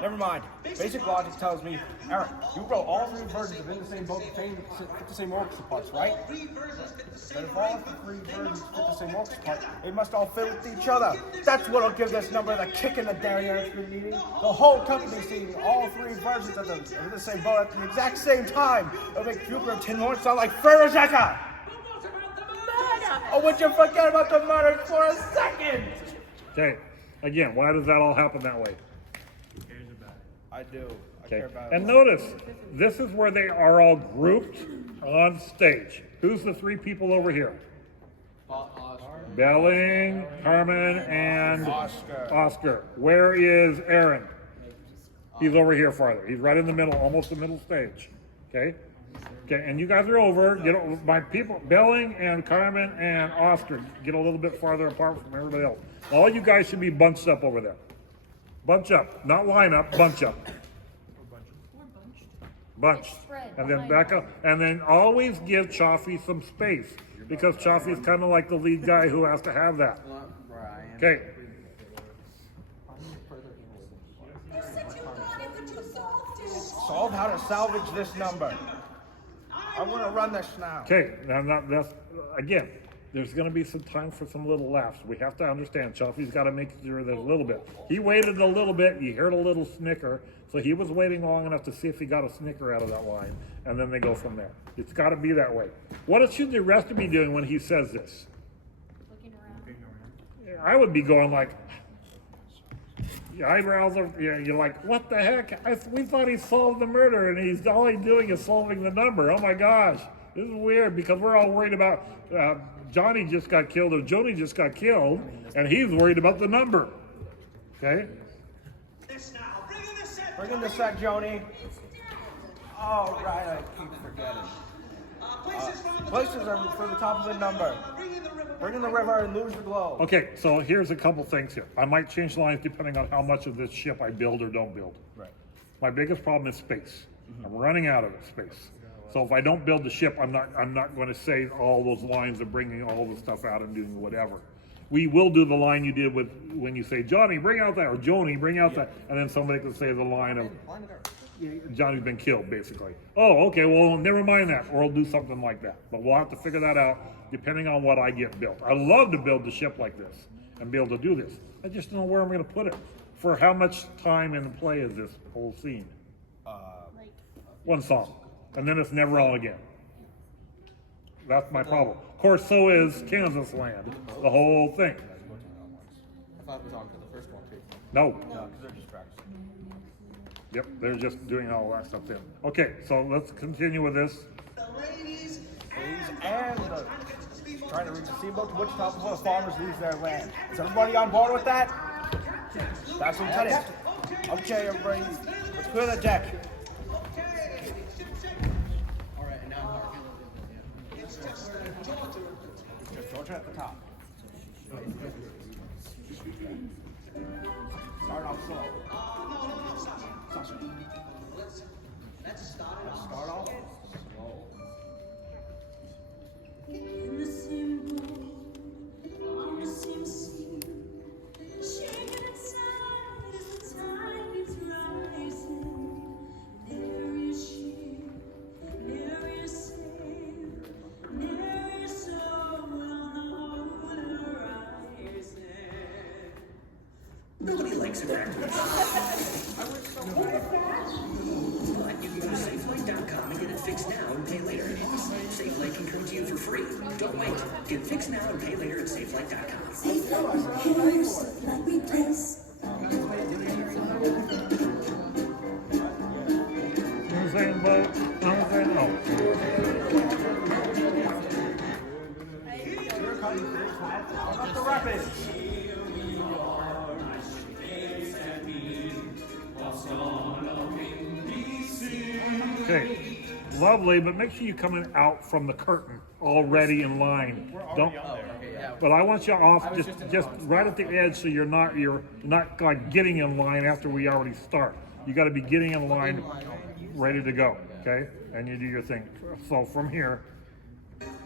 Never mind. Basic logic tells me, Aaron, you wrote all three versions of In the Same Boat, fit the same orchestra parts, right? But if all three versions fit the same orchestra part, they must all fit with each other. That's what'll give this number the kick in the derriere meeting. The whole company singing all three versions of In the Same Boat at the exact same time. It'll make Cooper and Tin Horn sound like Ferrozeka. Oh, would you forget about the murder for a second? Okay, again, why does that all happen that way? I do. I Okay, care about and notice, this is where they are all grouped on stage. Who's the three people over here? Belling, Carmen, and Oscar. Where is Aaron? He's over here farther. He's right in the middle, almost the middle stage. Okay? Okay, and you guys are over. My people, Belling and Carmen and Oscar, get a little bit farther apart from everybody else. All you guys should be bunched up over there. Bunch up, not line up, bunch up. Bunched. And then back up. And then always give Chaffee some space, because Chaffee's kind of like the lead guy who has to have that. Okay. You said you got it, but you solved it. solve how to salvage this number. I want to run this now. Okay, now that's again. There's going to be some time for some little laughs. We have to understand. Chaffee's got to make sure there's a little bit. He waited a little bit. You heard a little snicker, so he was waiting long enough to see if he got a snicker out of that line, and then they go from there. It's got to be that way. What should the rest be doing when he says this? Looking around. I would be going like, your eyebrows are, you're like, what the heck? We thought he solved the murder, and all he's doing is solving the number. Oh my gosh, this is weird, because we're all worried about Johnny just got killed or Joni just got killed, and he's worried about the number. Okay? Bring in the set, Joni. Oh, right, I keep forgetting. Places are for the top of the number. Bring in the river and lose the globe. Okay, so here's a couple things here. I might change lines depending on how much of this ship I build or don't build. Right. My biggest problem is space. I'm running out of space. So if I don't build the ship, I'm not going to save all those lines of bringing all the stuff out and doing whatever. We will do the line you did with when you say, Johnny, bring out that, or Joni, bring out that, and then somebody can say the line of, Johnny's been killed, basically. Oh, okay, well, never mind that, or we'll do something like that. But we'll have to figure that out depending on what I get built. I love to build the ship like this and be able to do this. I just don't know where I'm going to put it. For how much time in play is this whole scene? One song, and then it's never on again. That's my problem. Of course, so is Kansas Land, the whole thing. I thought it was on for the first one too. No. No, because they're just practicing. Yep, they're just doing all that stuff then. Okay, so let's continue with this. Ladies and trying to reach the steamboat to Wichita before the farmers lose their land. Is everybody on board with that? That's Lieutenant. Okay, everybody, let's clear the deck. Alright, and now Georgia at the top. Start off slow. Let's start off slow. In the same boat, on the same sea, shaking inside as the tide is rising. There is she, there is safe, there is so will the horizon. Nobody likes a cracked But you can go to SafeLight.com and get it fixed now and pay later. SafeLight can come to you for free. Don't wait. Get it fixed now and pay later at SafeLight.com. Like we place. Same boat, on the same boat. Up the rapids. Okay, lovely, but make sure you're coming out from the curtain already in line. Don't. But I want you off just right at the edge, so you're not like getting in line after we already start. You got to be getting in line, ready to go. Okay, and you do your thing. So from here.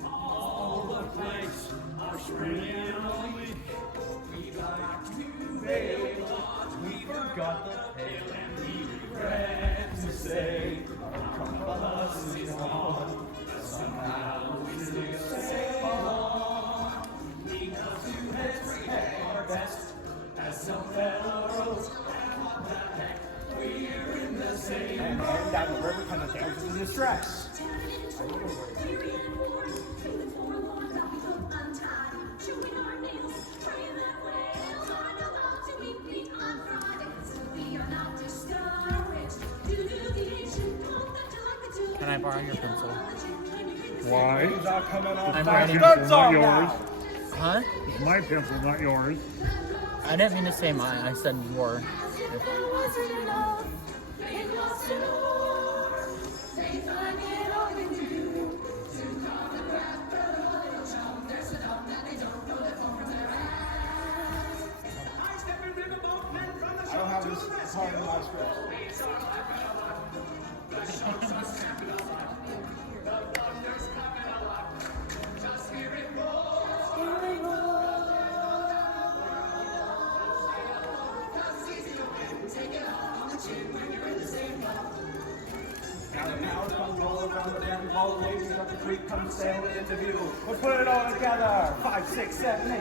All the planks are springing on me. We got to bail, we forgot the pail and we regret to say our bus is on. Somehow we still sail on. We got to head our best as some fellow wrote. What the heck, we're in the same And heading down the river kind of dances in distress. Can I borrow your pencil? Why? He's all coming off I'm my ready. skirts Not on yours. now. Huh? It's my pencil, not yours. I didn't mean to say mine. I said your. I don't have this part in my script. Now it's gonna roll around the bend, all the ladies up the creek come sailing into view. We'll put it all together. 5, 6, 7, 8.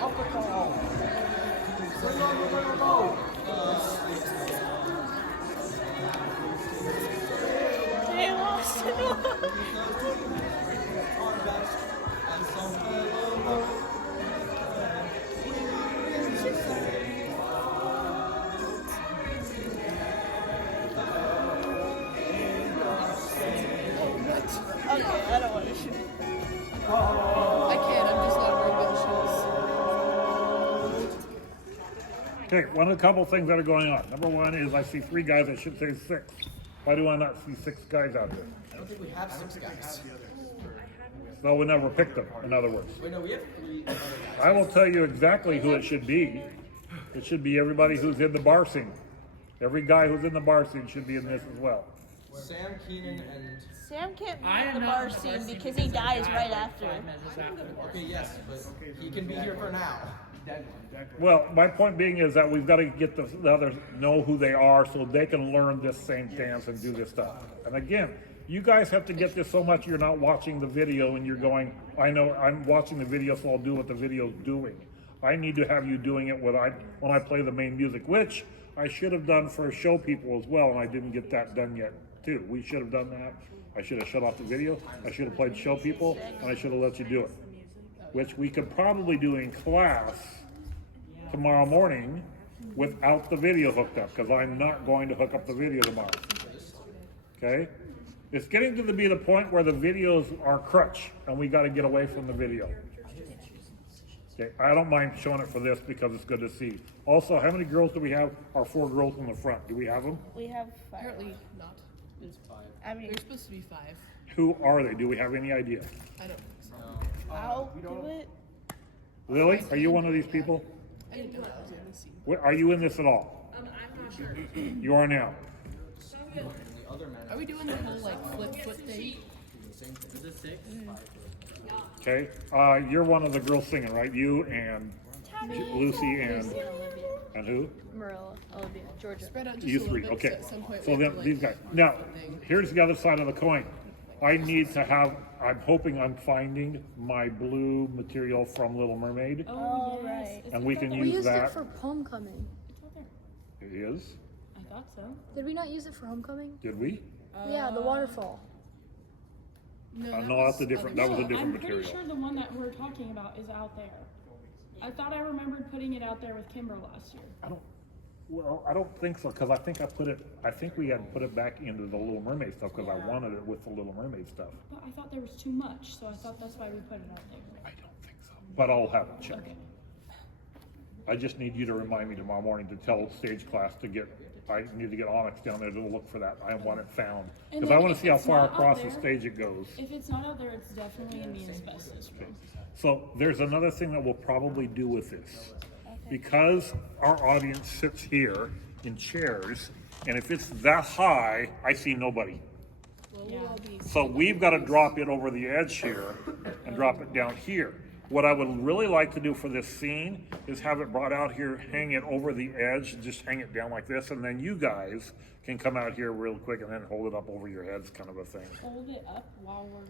Up the call. Bring on the river boat. They lost it all. Okay, one of the couple things that are going on. Number one is I see 3 guys, I should say 6. Why do I not see 6 guys out there? I don't think we have 6 guys. No, we never picked them, in other words. Wait, no, we have 3 other guys. I will tell you exactly who it should be. It should be everybody who's in the bar scene. Every guy who's in the bar scene should be in this as well. Sam, Keenan, and... Sam can't be I in am the not bar in the bar scene scene because he dies right after. Okay, yes, but he can be here for now. Well, my point being is that we've got to get the others know who they are so they can learn this same dance and do this stuff. And again, you guys have to get this so much you're not watching the video and you're going, I know I'm watching the video, so I'll do what the video's doing. I need to have you doing it when I play the main music, which I should have done for show people as well, and I didn't get that done yet too. We should have done that. I should have shut off the video. I should have played show people, and I should have let you do it, which we could probably do in class tomorrow morning without the video hooked up, because I'm not going to hook up the video tomorrow. Okay? It's getting to be the point where the videos are crutch, and we got to get away from the video. Okay, I don't mind showing it for this because it's good to see. Also, how many girls do we have? Our 4 girls in the front. Do we have them? We have 5. Apparently not. It's 5. I mean, There's supposed to be 5. Who are they? Do we have any idea? I don't think so. I'll do it. Lily, are you one of these people? I didn't know that was on the scene. Are you in this at all? I'm not sure. You are now. The other men Are we doing the whole like flip foot thing? the same thing. Okay. You're one of the girls singing, right? You and Lucy and who? Marilla, Olivia, Georgia. Spread out just You a little 3. bit, Okay. So at some point So we then have to, these like, guys. Now, thing. here's the other side of the coin. I need to have. I'm hoping I'm finding my blue material from Little Mermaid, Oh, right. and we can We use used that. it for homecoming. It is. I thought so. Did we not use it for homecoming? Did we? Yeah, the waterfall. No, No, that's a different. That was a different I'm material. pretty sure the one that we're talking about is out there. I thought I remembered putting it out there with Kimber last year. I don't. Well, I don't think so because I think I put it. I think we had put it back into the Little Mermaid stuff because I wanted it with the Little Mermaid stuff. But I thought there was too much, so I thought that's why we put it out there. I don't think so. But I'll have it checked. I just need you to remind me tomorrow morning to tell stage class to get. I need to get Onyx down there to look for that. I want it found And because then I want if to see how it's far not out across the there- stage it goes. If it's not out there, it's definitely in the asbestos room. So there's another thing that we'll probably do with this. Because our audience sits here in chairs, and if it's that high, I see nobody. So we've got to drop it over the edge here and drop it down here. What I would really like to do for this scene is have it brought out here, hang it over the edge, just hang it down like this, and then you guys can come out here real quick and then hold it up over your heads, kind of a thing. Hold it up while we're.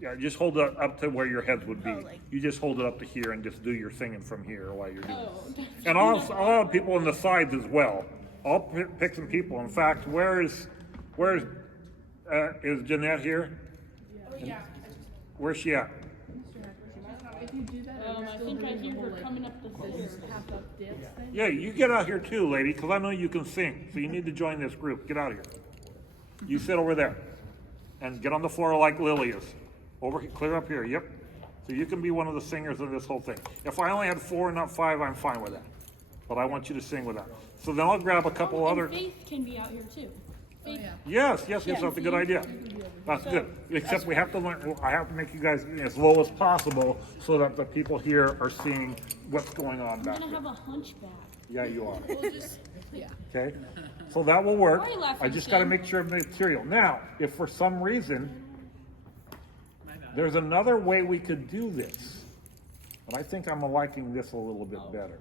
Yeah, just hold it up to where your heads would be. You just hold it up to here and just do your singing from here while you're doing it. And I'll have people on the sides as well. I'll pick some people. In fact, is Jeanette here? Yeah. Where's she at? If you do that, I think I hear her coming up the stairs. half up dance thing. Yeah, you get out here too, lady, because I know you can sing. So you need to join this group. Get out here. You sit over there and get on the floor like Lily is. Clear up here. Yep. So you can be one of the singers of this whole thing. If I only had 4 and not 5, I'm fine with that. But I want you to sing with that. So then I'll grab a couple other. And Faith can be out here too. Faith, Yes, that's a good idea. That's good. Except we have to learn, I have to make you guys as low as possible so that the people here are seeing what's going on I'm back gonna here. have a hunchback. Yeah, you are. We'll just, yeah. Okay? So that will work. Why are you laughing, I just got to Sam? make sure of the material. Now, if for some reason there's another way we could do this, and I think I'm liking this a little bit better.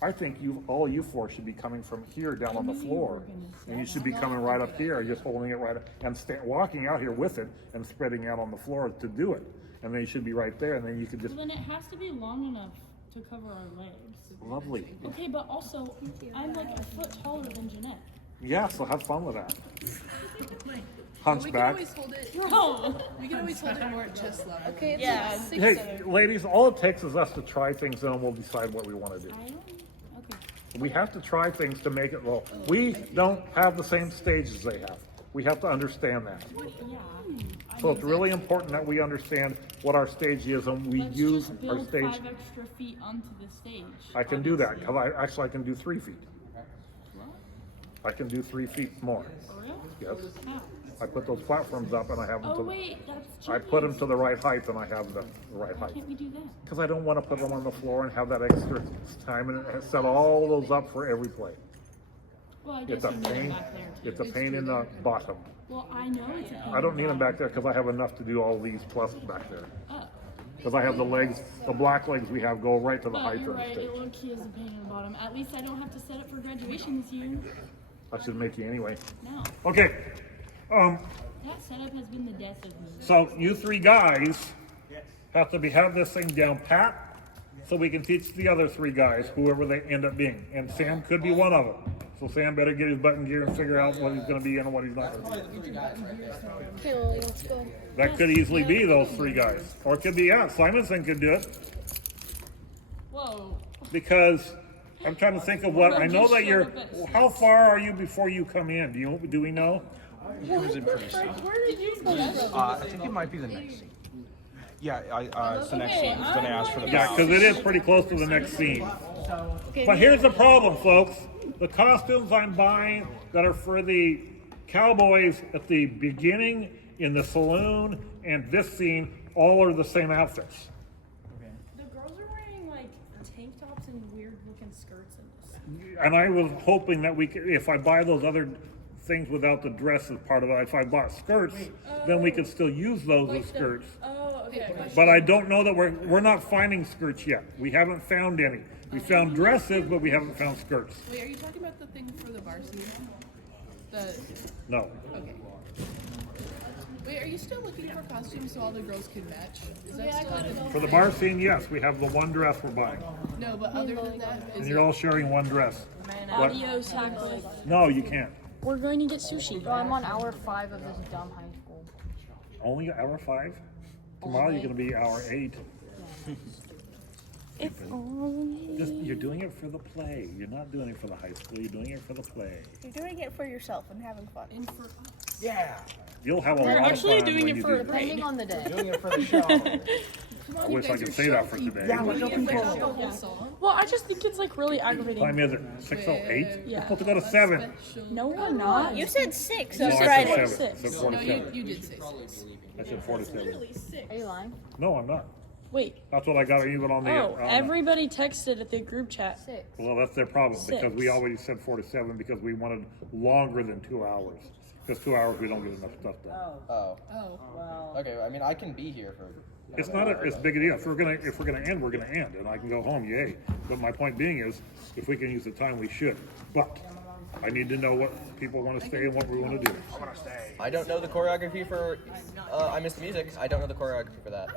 I think all you 4 should be coming from here down on the floor, and you should be coming right up here, just holding it right up, and walking out here with it and spreading out on the floor to do it. And then you should be right there, and then you could just. Well, then it has to be long enough to cover our legs. Lovely. Okay, but also, I'm like a foot taller than Jeanette. Yeah, so have fun with that. We can Hunchback. always hold it. Bro! We can always hold it more at chest level. Okay, it's Yeah. like 6 Hey, ladies, all it takes is us to try things, and then we'll decide what we want to do. I don't. Okay. We have to try things to make it well. We don't have the same stages they have. We have to understand that. Yeah. I So it's really important that we understand what our stage is and we Let's use just our build stage. 5 extra feet onto the stage. I can do that, because I can do 3 feet. What? I can do 3 feet more. For real? Yes. How? I put those platforms up and I have them Oh to wait, that's I put them genius. to the right height and I have the right Why height. can't we do that? Because I don't want to put them on the floor and have that extra time and set all those up for every play. Well, I guess It's a you need them pain. back there too. It's a pain in the bottom. Well, I know it's a pain. I don't in need the them bottom. back there because I have enough to do all these plus back there. Oh. Because I have the legs, the black legs we have go right to the But height you're of the right, stage. it low-key is a pain in the bottom. At least I don't have to set up for graduation this year. I should make you anyway. No. Okay. That setup has been the death of me. So you 3 guys have to have this thing down pat, so we can teach the other 3 guys, whoever they end up being. And Sam could be one of them. So Sam better get his button gear and figure out what he's going to be in and what he's not going to be. Okay, Lily, let's go. That could easily be those 3 guys, or it could be Simonson could do it, Whoa. because I'm trying to think of what I know that you're. How far are you before you come in? Do we know? He was in pretty soon. Where did you go from? I think it might be the next scene. Yeah, it's the next scene. He's gonna ask for the Yeah, because it is pretty close to the next scene. But here's the problem, folks. The costumes I'm buying that are for the cowboys at the beginning, in the saloon, and this scene, all are the same outfits. The girls are wearing like tank tops and weird looking skirts in this. And I was hoping that we could, if I buy those other things without the dress as part of it, if I bought skirts, then we could still use those as skirts. Oh, okay. But I don't know that we're not finding skirts yet. We haven't found any. We found dresses, but we haven't found skirts. Wait, are you talking about the thing for the varsity? No. Okay. Wait, are you still looking for costumes so all the girls can match? Is that still like For the bar scene, yes, we have the one dress we're buying. No, but other than that, And is you're all sharing one dress. What? Audio tactic. No, you can't. We're going to get sushi. Bro, I'm on hour 5 of this dumb high school. Only hour 5? Tomorrow you're going to be hour 8. If only. You're doing it for the play. You're not doing it for the high school. You're doing it for the play. You're doing it for yourself and having fun. and for Yeah. You'll have a We're lot of actually fun doing when it you for do a that. Depending on the day. Doing it for the show. I wish I could say that for today. Yeah, we're jumping the for whole song. Well, I just think it's like really aggravating. Time is it? 6:08? Yeah. We're supposed to go to 7. No, we're not. You said 6. No, That's I right. said 7. Six. I said No, 47. you did say Probably 6. be leaving. I said 47. Are you lying? No, I'm not. Wait. That's what I got even on the. Oh, everybody texted at the group chat. 6. Well, that's their problem because we 6. always said 47 because we wanted longer than 2 hours. Because 2 hours we don't get enough stuff done. Oh. Oh. Well, Okay, I mean, I can be here for. It's not as big a deal. If we're gonna end, we're gonna end, and I can go home. Yay! But my point being is, if we can use the time, we should. But I need to know what people want to stay and what we want to do. I don't know the choreography for. I Miss the Music. I don't know the choreography for that.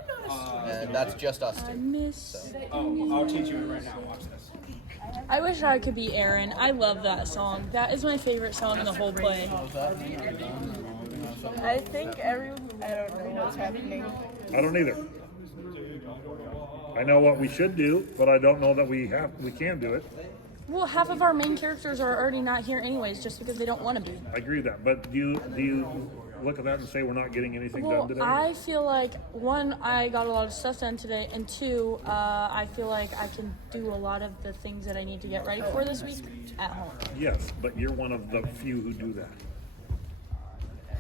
And that's just us I two. miss. Oh, I'll teach you it right now. Watch this. I wish I could be Aaron. I love that song. That is my favorite song in the whole play. I think I don't know what's happening. I don't either. I know what we should do, but I don't know that we can do it. Well, half of our main characters are already not here anyways, just because they don't want to be. I agree with that. But do you look at that and say we're not getting anything Well, done today? I feel like, one, I got a lot of stuff done today, and two, I feel like I can do a lot of the things that I need to get ready for this week at home. Yes, but you're one of the few who do that.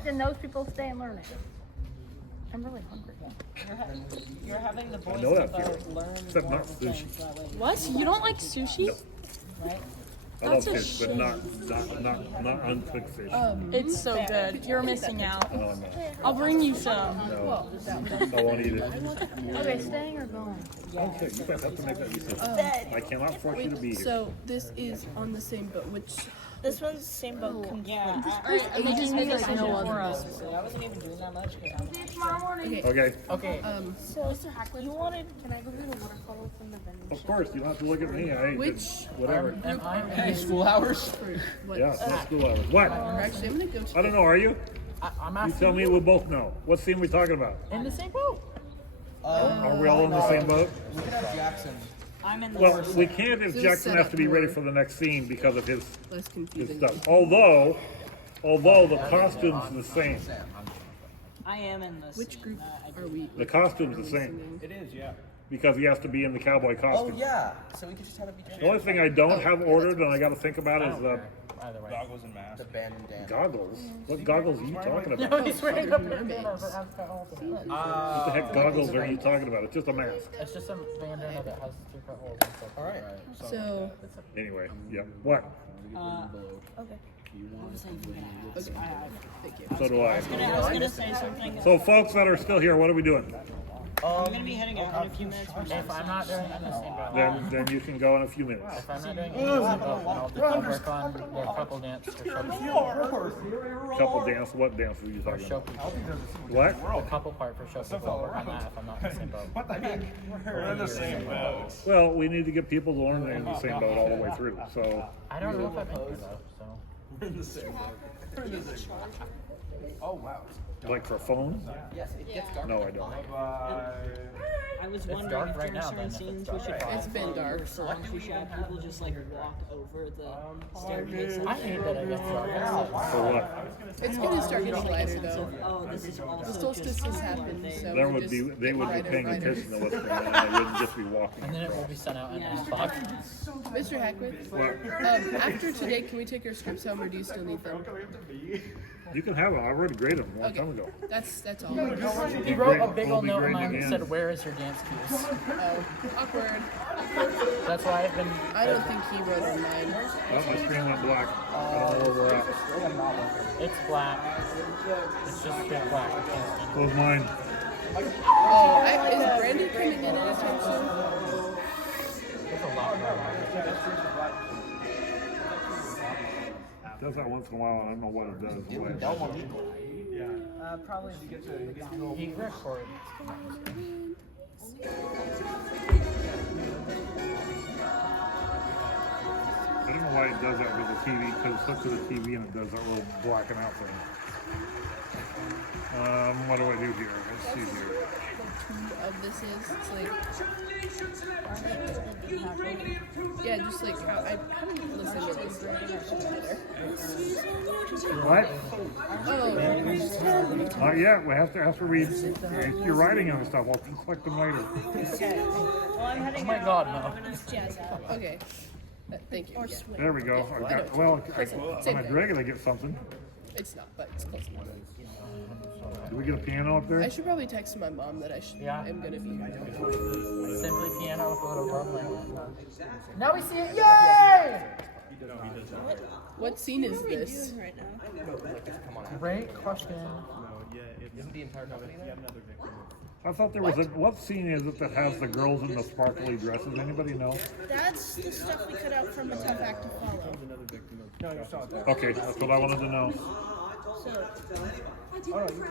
Then those people stay and learn it. I'm really hungry. you're having the I boys know that to feeling. learn Except more not things sushi. that way, What? You don't like sushi? right? I love That's a fish, but shame. not uncooked fish. It's so good. You're missing out. No, no, I'll bring you some. no. I won't eat it. Okay, staying or going? Okay, you guys have to make that decision. I cannot force you to be here. So this is on the same boat, which This one's the same boat. Yeah, There's ages we like no other. I wasn't even doing that much. Okay, Okay. So, Mr. Hackland, you wanted? Can I go get a watercolor from the vending of course, you don't have to look at me. I Which- whatever. Hey, school hours? what? Yeah, it's not school hours. What? Actually, I'm gonna go to. I don't know. Are you? I'm You asking tell me. We'll both know. What scene we talking about? in the same boat. Are we all in the same boat? We could have Jackson. I'm in the Well, first we set. can't if This Jackson set has up to be ready more- for the next scene because of his Less confusing. stuff. Although the costume's the same. I am in this. Which group are we? The costume's the same It is, yeah. because he has to be in the cowboy Oh costume. yeah. So we could just have it be The only thing I don't have ordered and I got to think about is the Either way. Goggles and masks. the bandana. goggles. What goggles are you talking about? No, he's wearing a mermaids. bandana for Africa also. What the heck goggles are you talking about? It's just a mask. It's just a bandana that has 2 cut holes and stuff. All right. So, Anyway, yeah. What? Okay. I was saying, thank you. So do I. I was gonna say something. So folks that are still here, what are we doing? I'm gonna be heading out in a few minutes. If I'm not doing it in the same boat, Then you can go in a few minutes. if I'm not doing it in the same boat, I'll work on the couple dance for show people. Couple dance. What dance are you For talking show about? people. What? The couple part for show people. I'll work on that if I'm not in the same boat. What the heck? We're in the same boat. Well, we need to get people to learn in the same boat all the way through. So I don't know if I've been through though, so. We're in the same boat. We're in the same boat. Oh, wow. like for phone? Yes, it gets dark. No, I don't. I was It's wondering dark if right there are now, certain then, if scenes it's we should dark. It's been dark. songs we should have people just like walk over the staircase. I hate that it gets dark. For what? It's gonna start getting lighter though. Oh, this is also The solstice just has happened, so There we would just be, they get would be lighter paying and lighter. attention to what's going on, and they wouldn't just be walking. And then it will be sent out in a box. Mr. Hackwood, What? after today, can we take our scripts home, or do you still need them? You can have it, I already graded them a long Okay, time ago. that's all. He wrote a big We'll old be note in grading mine that again. said, "Where is your dance cues?" Oh, awkward. That's why I've been. I don't think he wrote on mine. Oh, my screen went black. I don't know where we're at. It's black. It's just straight black. I can't see. Close mine. Oh, is Brandon coming in anytime soon? There's a lot more. Does that once in a while, I don't know what it does. the way it does it. probably. He records. I don't know why it does that with the TV, because it's hooked to the TV and it does that little blacking out thing. What do I do here? Let's see here. Of this is it's like yeah, just like how I haven't listened to this either. What? Oh, Not yet. We have to read. You're writing and stuff. I'll collect them later. Well, I'm heading Oh my out. God, no. I'm gonna jazz out. okay. Thank you. Yeah. There we go. I got, well, I'm a dragon to get something. It's not, but it's close enough. Do we get a piano up I there? should probably text my mom that I Yeah. am gonna be here. Simply piano with a little rumbling. Now we see it. Yay! What scene is this? Right now. Great question. Isn't the entire company there? I thought there was a. What scene is it that has the girls in the sparkly dresses? Anybody know? That's the stuff we cut out from A Tough Act to Follow. Okay, that's what I wanted to know. Oh, you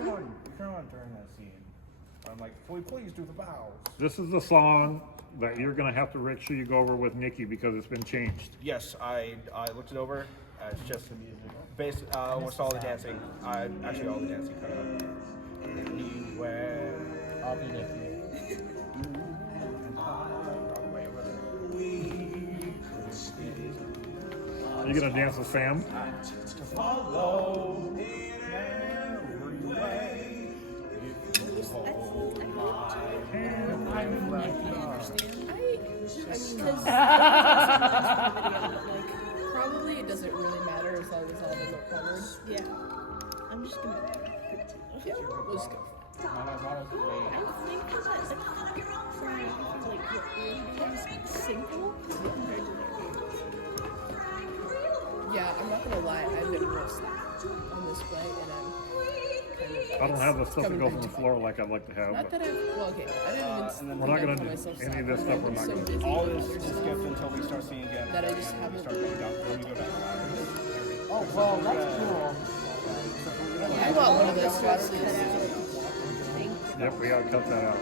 come on during that scene. I'm like, please do the vows. This is the song that you're gonna have to make sure you go over with Nikki because it's been changed. Yes, I looked it over. It's just based almost all the dancing. Actually all the dancing cut out. Anywhere. I'll be Nikki. Are you gonna dance with Sam? Follow Probably it doesn't really matter as long as all of them are covered. Yeah. I'm just gonna. Yeah, we'll just go. I think that like simple compared to Yeah, I'm not gonna lie, I've been real slack on this play, and I'm kind of. I don't have the stuff that coming goes on back the to floor like I'd like to have. Not But that well, okay, I didn't even. we're not think gonna I'd do put myself any of slack. this stuff. We're I'm not so gonna do. busy all with this other is stuff skipped until we start seeing again. that I just and haven't. we start going down. When we go down. Oh, well, that's cool. I want one of those dresses. Yep, we gotta cut that out.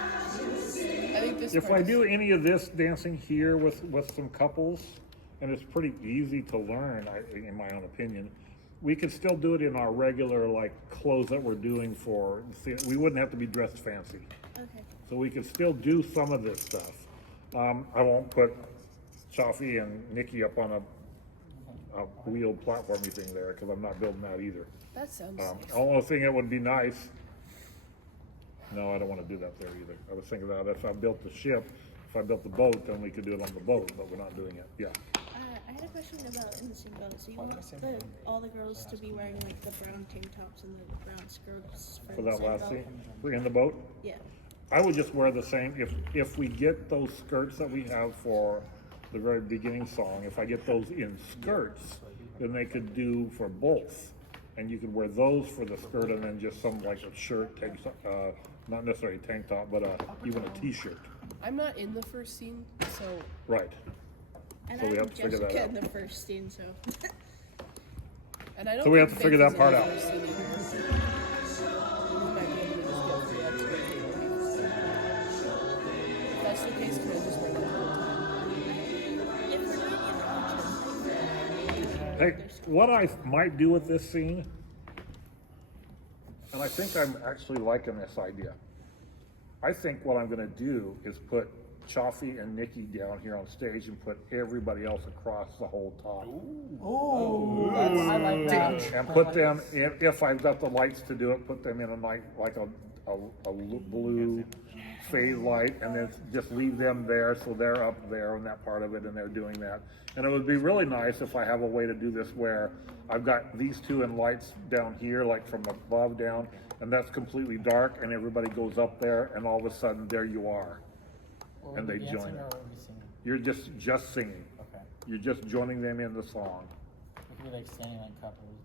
I think this. If part I is- do any of this dancing here with some couples, and it's pretty easy to learn, in my own opinion, we could still do it in our regular like clothes that we're doing for. See, we wouldn't have to be dressed fancy. Okay. So we could still do some of this stuff. I won't put Chaffee and Nikki up on a wheeled platformy thing there because I'm not building that either. That sounds nice. Only thing that would be nice. No, I don't want to do that there either. I was thinking that if I built the ship, if I built the boat, then we could do it on the boat, but we're not doing it. Yeah. I had a question about in the same boat. So you want all the girls to be wearing like the brown tank tops and the brown skirts For the that same last boat? scene, we're in the boat. Yeah. I would just wear the same. If we get those skirts that we have for the very beginning song, if I get those in skirts, then they could do for both, and you could wear those for the skirt and then just some like a shirt, not necessarily a tank top, but even a t-shirt. I'm not in the first scene, so. Right. And So we I'm have to figure that Jessica out. in the first scene, so. And I don't So we have think to figure Faith that part is in out. the first scene either. We might be able to just get three extra people. If that's the case, can I just wear that the whole time? If we're doing it, Hey, what I might do with this scene, and I think I'm actually liking this idea. I think what I'm going to do is put Chaffee and Nikki down here on stage and put everybody else across the whole top. I like that. And put them, if I've got the lights to do it, put them in a night like a blue fade light, and then just leave them there so they're up there on that part of it and they're doing that. And it would be really nice if I have a way to do this where I've got these two in lights down here, like from above down, and that's completely dark, and everybody goes up there, and all of a sudden there you are, and they join it. You're just singing. Okay. You're just joining them in the song. We could be like standing like couples.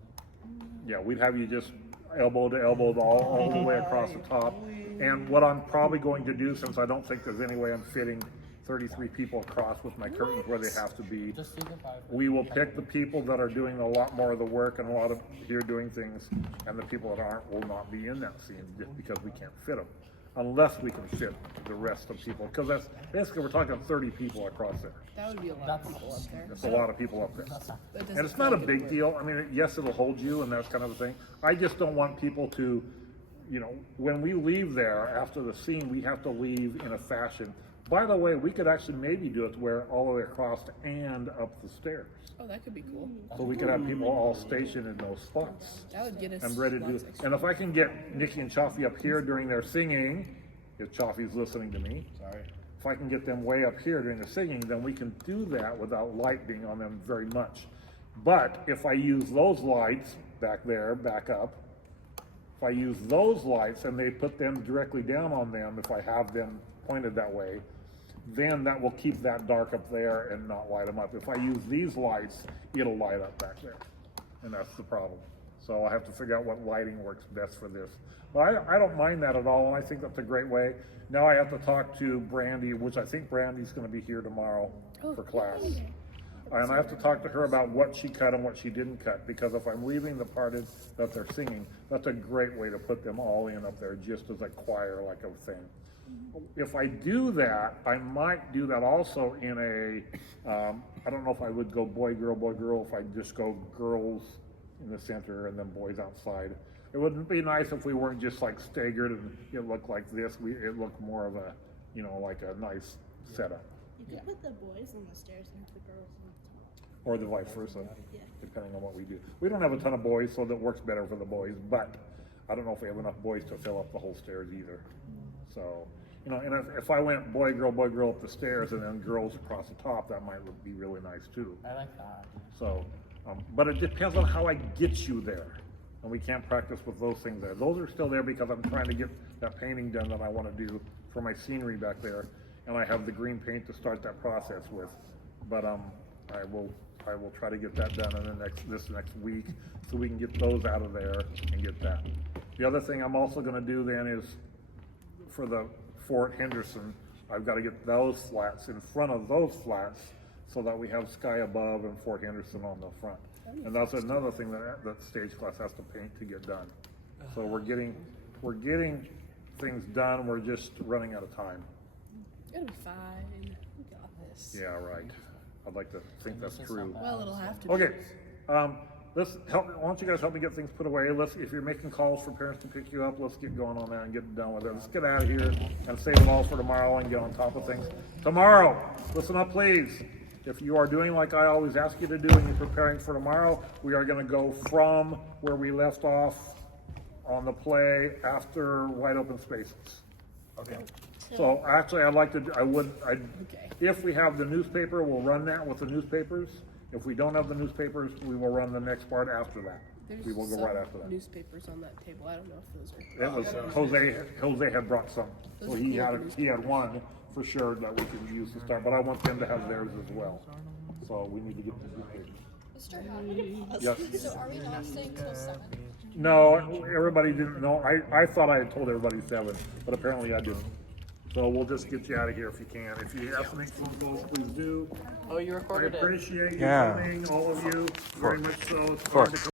Yeah, we'd have you just elbow to elbow all the way across the top. And what I'm probably going to do, since I don't think there's any way I'm fitting 33 people across with my curtains where they have to be, Just do the 5. we will pick the people that are doing a lot more of the work and a lot of here doing things, and the people that aren't will not be in that scene just because we can't fit them. Unless we can fit the rest of people, because that's basically we're talking 30 people across there. that would be a lot of people up there. That's a lot of people up there. That doesn't And it's feel not a like big it'll deal. I mean, yes, it'll hold you and that kind of a thing. I just don't want people to, you know, when we leave there after the scene, we have to leave in a fashion. By the way, we could actually maybe do it to where all the way across and up the stairs. Oh, that could be cool. So we could have people all stationed in those spots. That would get us. I'm ready to do lots it. extra. And if I can get Nikki and Chaffee up here during their singing, if Chaffee's listening to me. Sorry. If I can get them way up here during the singing, then we can do that without light being on them very much. But if I use those lights back there, back up, if I use those lights and they put them directly down on them, if I have them pointed that way, then that will keep that dark up there and not light them up. If I use these lights, it'll light up back there. And that's the problem. So I have to figure out what lighting works best for this. But I don't mind that at all, and I think that's a great way. Now I have to talk to Brandy, which I think Brandy's gonna be here tomorrow for class. And I have to talk to her about what she cut and what she didn't cut, because if I'm leaving the part that they're singing, that's a great way to put them all in up there, just as a choir like a thing. If I do that, I might do that also in I don't know if I would go boy, girl, if I just go girls in the center and then boys outside. It wouldn't be nice if we weren't just like staggered and it looked like this. It looked more of a, you know, like a nice setup. You could put the boys on the stairs and have the girls on the top. Or the vice versa, Yeah. depending on what we do. We don't have a ton of boys, so that works better for the boys, but I don't know if we have enough boys to fill up the whole stairs either. So, you know, and if I went boy, girl up the stairs and then girls across the top, that might be really nice too. I like that. So, but it depends on how I get you there. And we can't practice with those things there. Those are still there because I'm trying to get that painting done that I want to do for my scenery back there. And I have the green paint to start that process with. But I will try to get that done in this next week so we can get those out of there and get that. The other thing I'm also going to do then is for the Fort Henderson, I've got to get those flats in front of those flats so that we have sky above and Fort Henderson on the front. And that's another thing that stage class has to paint to get done. So we're getting things done. We're just running out of time. It'll be fine. We got this. Yeah, right. I'd like to think that's true. Well, it'll have to. Okay. let's help. Why don't you guys help me get things put away? If you're making calls for parents to pick you up, let's get going on that and get done with it. Let's get out of here and save it all for tomorrow and get on top of things. Tomorrow, listen up, please. If you are doing like I always ask you to do and you're preparing for tomorrow, we are going to go from where we left off on the play after wide open spaces. Okay. So actually, if we have the newspaper, we'll run that with the newspapers. If we don't have the newspapers, we will run the next part after that. There's We will go some right after that. newspapers on that table. I don't know if those are. It was Jose had brought some, so he had one for sure that we can use to start, but I want them to have theirs as well. So we need to get the newspapers. Mr. Howard? Yes. So are we not staying till 7? No, everybody didn't know. I thought I had told everybody 7, but apparently I didn't. So we'll just get you out of here if you can. If you have to make phone calls, please do. Oh, you I recorded it. appreciate you Yeah. coming, all of you, very much so. It's course. fun to